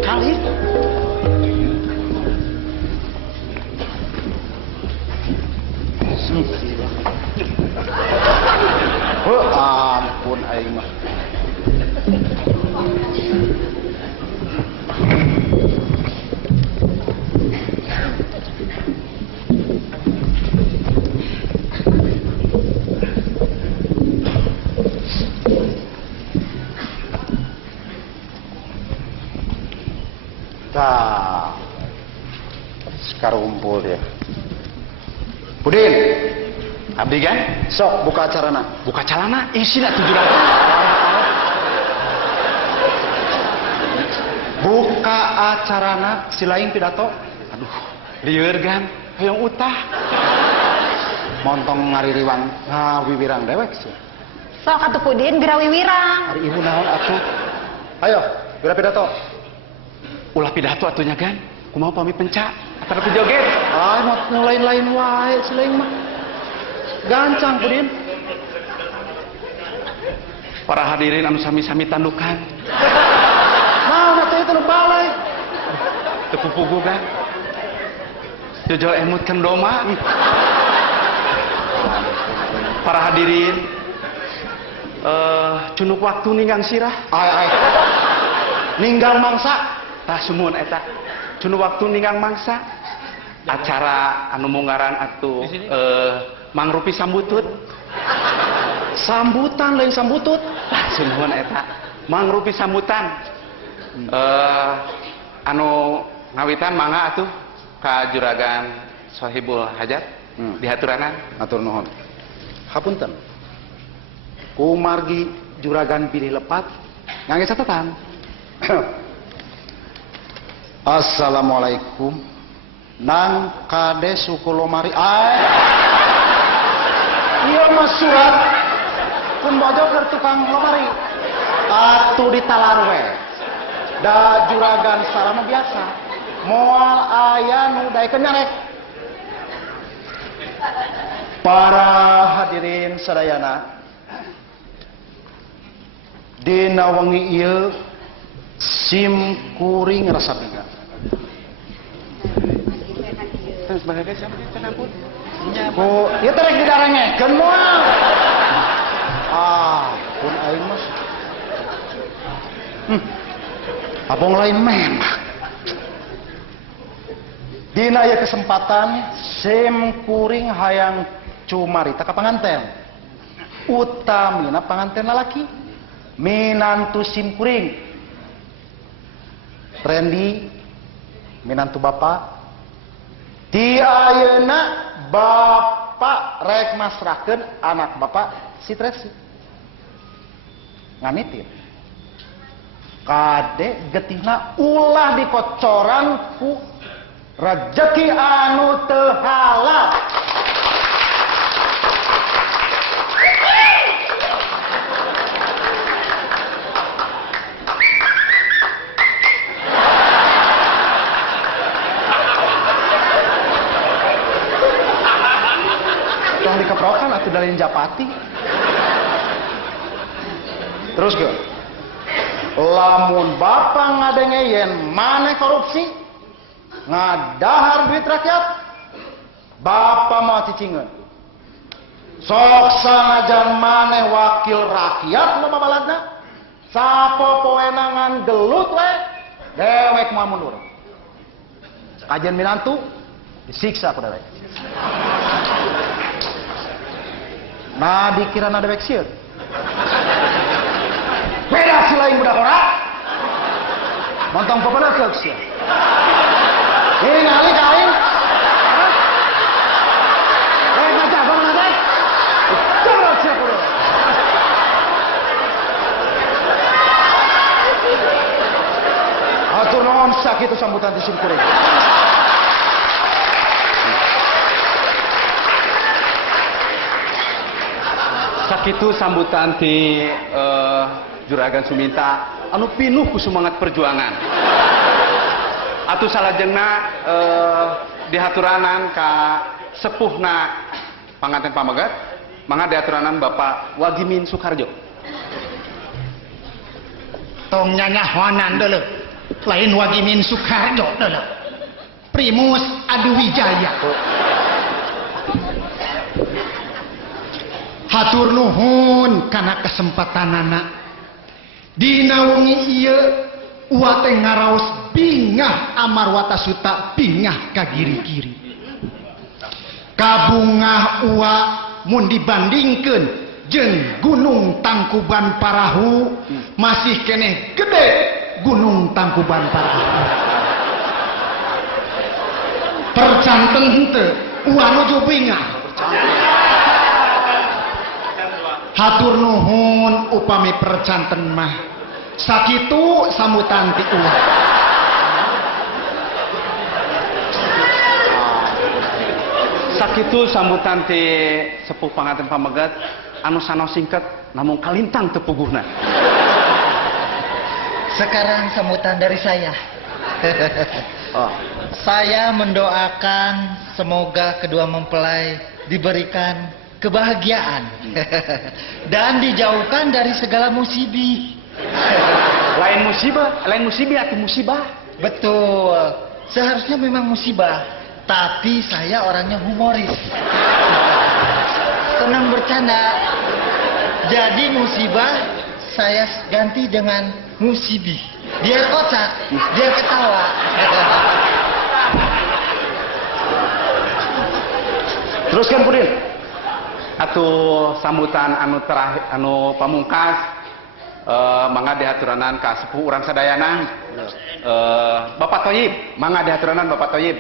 Kali. Ampun aing mah. Tah. Sekarumpul dia. Pudin. Abdi kan? Sok buka acarana. Buka calana, isi lah 700. Buka acarana silain pidato. Aduh, lieur kan? Hayang utah. Montong ngaririwang ngawiwirang dewek sih. Sok atuh Pudin birawiwirang. Hari ibu naon atuh. Ayo, bira pidato. Ulah pidato atunya kan? Kumaha pami penca? Atau joget? Ah, mau lain-lain wae silain mah. Gancang Pudin. Para hadirin anu sami-sami tandukan. Nah, teh teh balai. Tepupugu kan? Jojol emut kan doma. Para hadirin, cunuk waktu ninggang sirah. Ai. Ninggal mangsa. Tah sumuhun eta. Cunuk waktu ninggang mangsa. Acara anu munggaran atuh mangrupi sambutut. Sambutan lain sambutut. Tah sumuhun eta. Mangrupi sambutan. Anu ngawitan mangga atuh ka juragan Sohibul Hajat dihaturanan. Atur nuhun. Hapunten. Kumargi juragan pilih lepat ngangge catatan. Assalamualaikum. Nang kade suku lomari. Iya mas surat. Kun bojo keur tukang lomari. Atuh ditalar we. Da juragan sarana biasa. Moal aya nu daekeun nyarek. Para hadirin sadayana, dina wengi ieu sim kuring rasa binga. Sebagai siapa sih cenapun? Ku ieu teh rek didarengekeun moal. Pun aing mas. Abong lain memang. Dina aya kesempatan sim kuring hayang cumarita ka panganten. Utamina panganten lalaki. Minantu sim kuring. Randy minantu bapak. Ti ayeuna bapak rek masrahkeun anak bapak si Tracy. Nganitir. Kade getihna ulah dikocoran ku rezeki anu teu halal. Tong dikeprokan atuh dari japati. Terus ke lamun bapak ngadengeyen maneh korupsi ngadahar duit rakyat bapak mau cicingeun sok sanajan maneh wakil rakyat loba baladna sapopoe nangan gelut we dewek moal mundur kajian minantu disiksa ku dewek nah dikira na dewek sieun beda si lain budak ora montong pepeneuk sieun. Ini ngali kain. Baca apa mana Coba siap udah. Atur nuhun sakitu sambutan di simkuring. Sakitu sambutan di Juragan Suminta anu pinuh ku semangat perjuangan. Atuh salajengna dihaturanan ka sepuhna panganten pamegat mangga dihaturanan Bapak Wagimin Sukarjo. Tong nyanyahonan deuleu lain Wagimin Sukarjo deuleu Primus Aduwijaya. Hatur nuhun kana kesempatanana dina wengi ieu uwa teh ngaraos bingah amarwata suta bingah kagiri-giri kabungah uwa mun dibandingkeun jeung Gunung Tangkuban Parahu masih keneh gede Gunung Tangkuban Parahu Percanten henteu, uanu jubingan. Hatur nuhun upami percanten mah. Sakitu sambutan ti ulah. Sakitu sambutan ti sepuh panganten pameget anu sanos singket namun kalintang teu puguhna. Sekarang sambutan dari saya. Saya mendoakan semoga kedua mempelai diberikan kebahagiaan dan dijauhkan dari segala musibah. Lain musibah atau musibah? Betul, seharusnya memang musibah, tapi saya orangnya humoris. Senang bercanda. Jadi musibah saya ganti dengan musibih. Biar kocak, biar ketawa. Teruskan Pudin. Atuh sambutan anu terakhir anu pamungkas mangga dihaturanan ka sepuh urang sadayana. Bapak Toyib, mangga dihaturanan Bapak Toyib.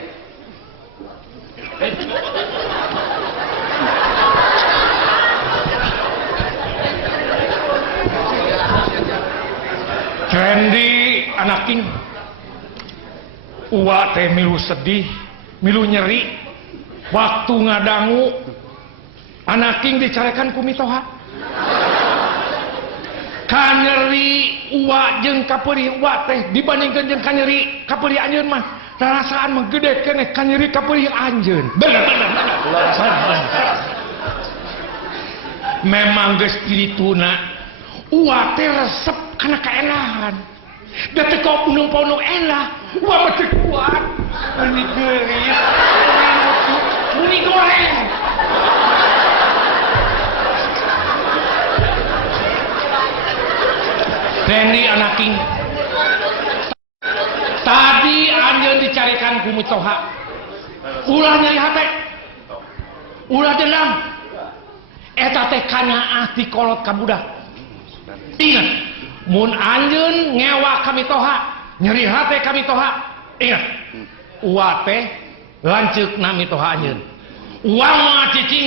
Kendi anaking uwa teh milu sedih, milu nyeri, waktu ngadangu anaking dicarekan ku mitoha. Kanyeri uwa jeung kapeulih uwa teh dibandingkeun jeung kanyeri kapeulih anjeun mah rasaan mah gede keneh kanyeri kapeulih anjeun. Bener. Memang geus dituna uwa teh resep kana kaenahan. Da teh kau punung-punung enak, uwa mah teu kuat. Ani geuris, muni goreng. Rendi anaking tadi anjeun dicarikan ku mitoha ulah nyari hate ulah dendam eta teh kanyaah ti kolot ka budak. Ingat mun anjeun ngewa ka mitoha nyeri hate ka mitoha, ingat uwa teh lanceukna mitoha anjeun uang mah cicing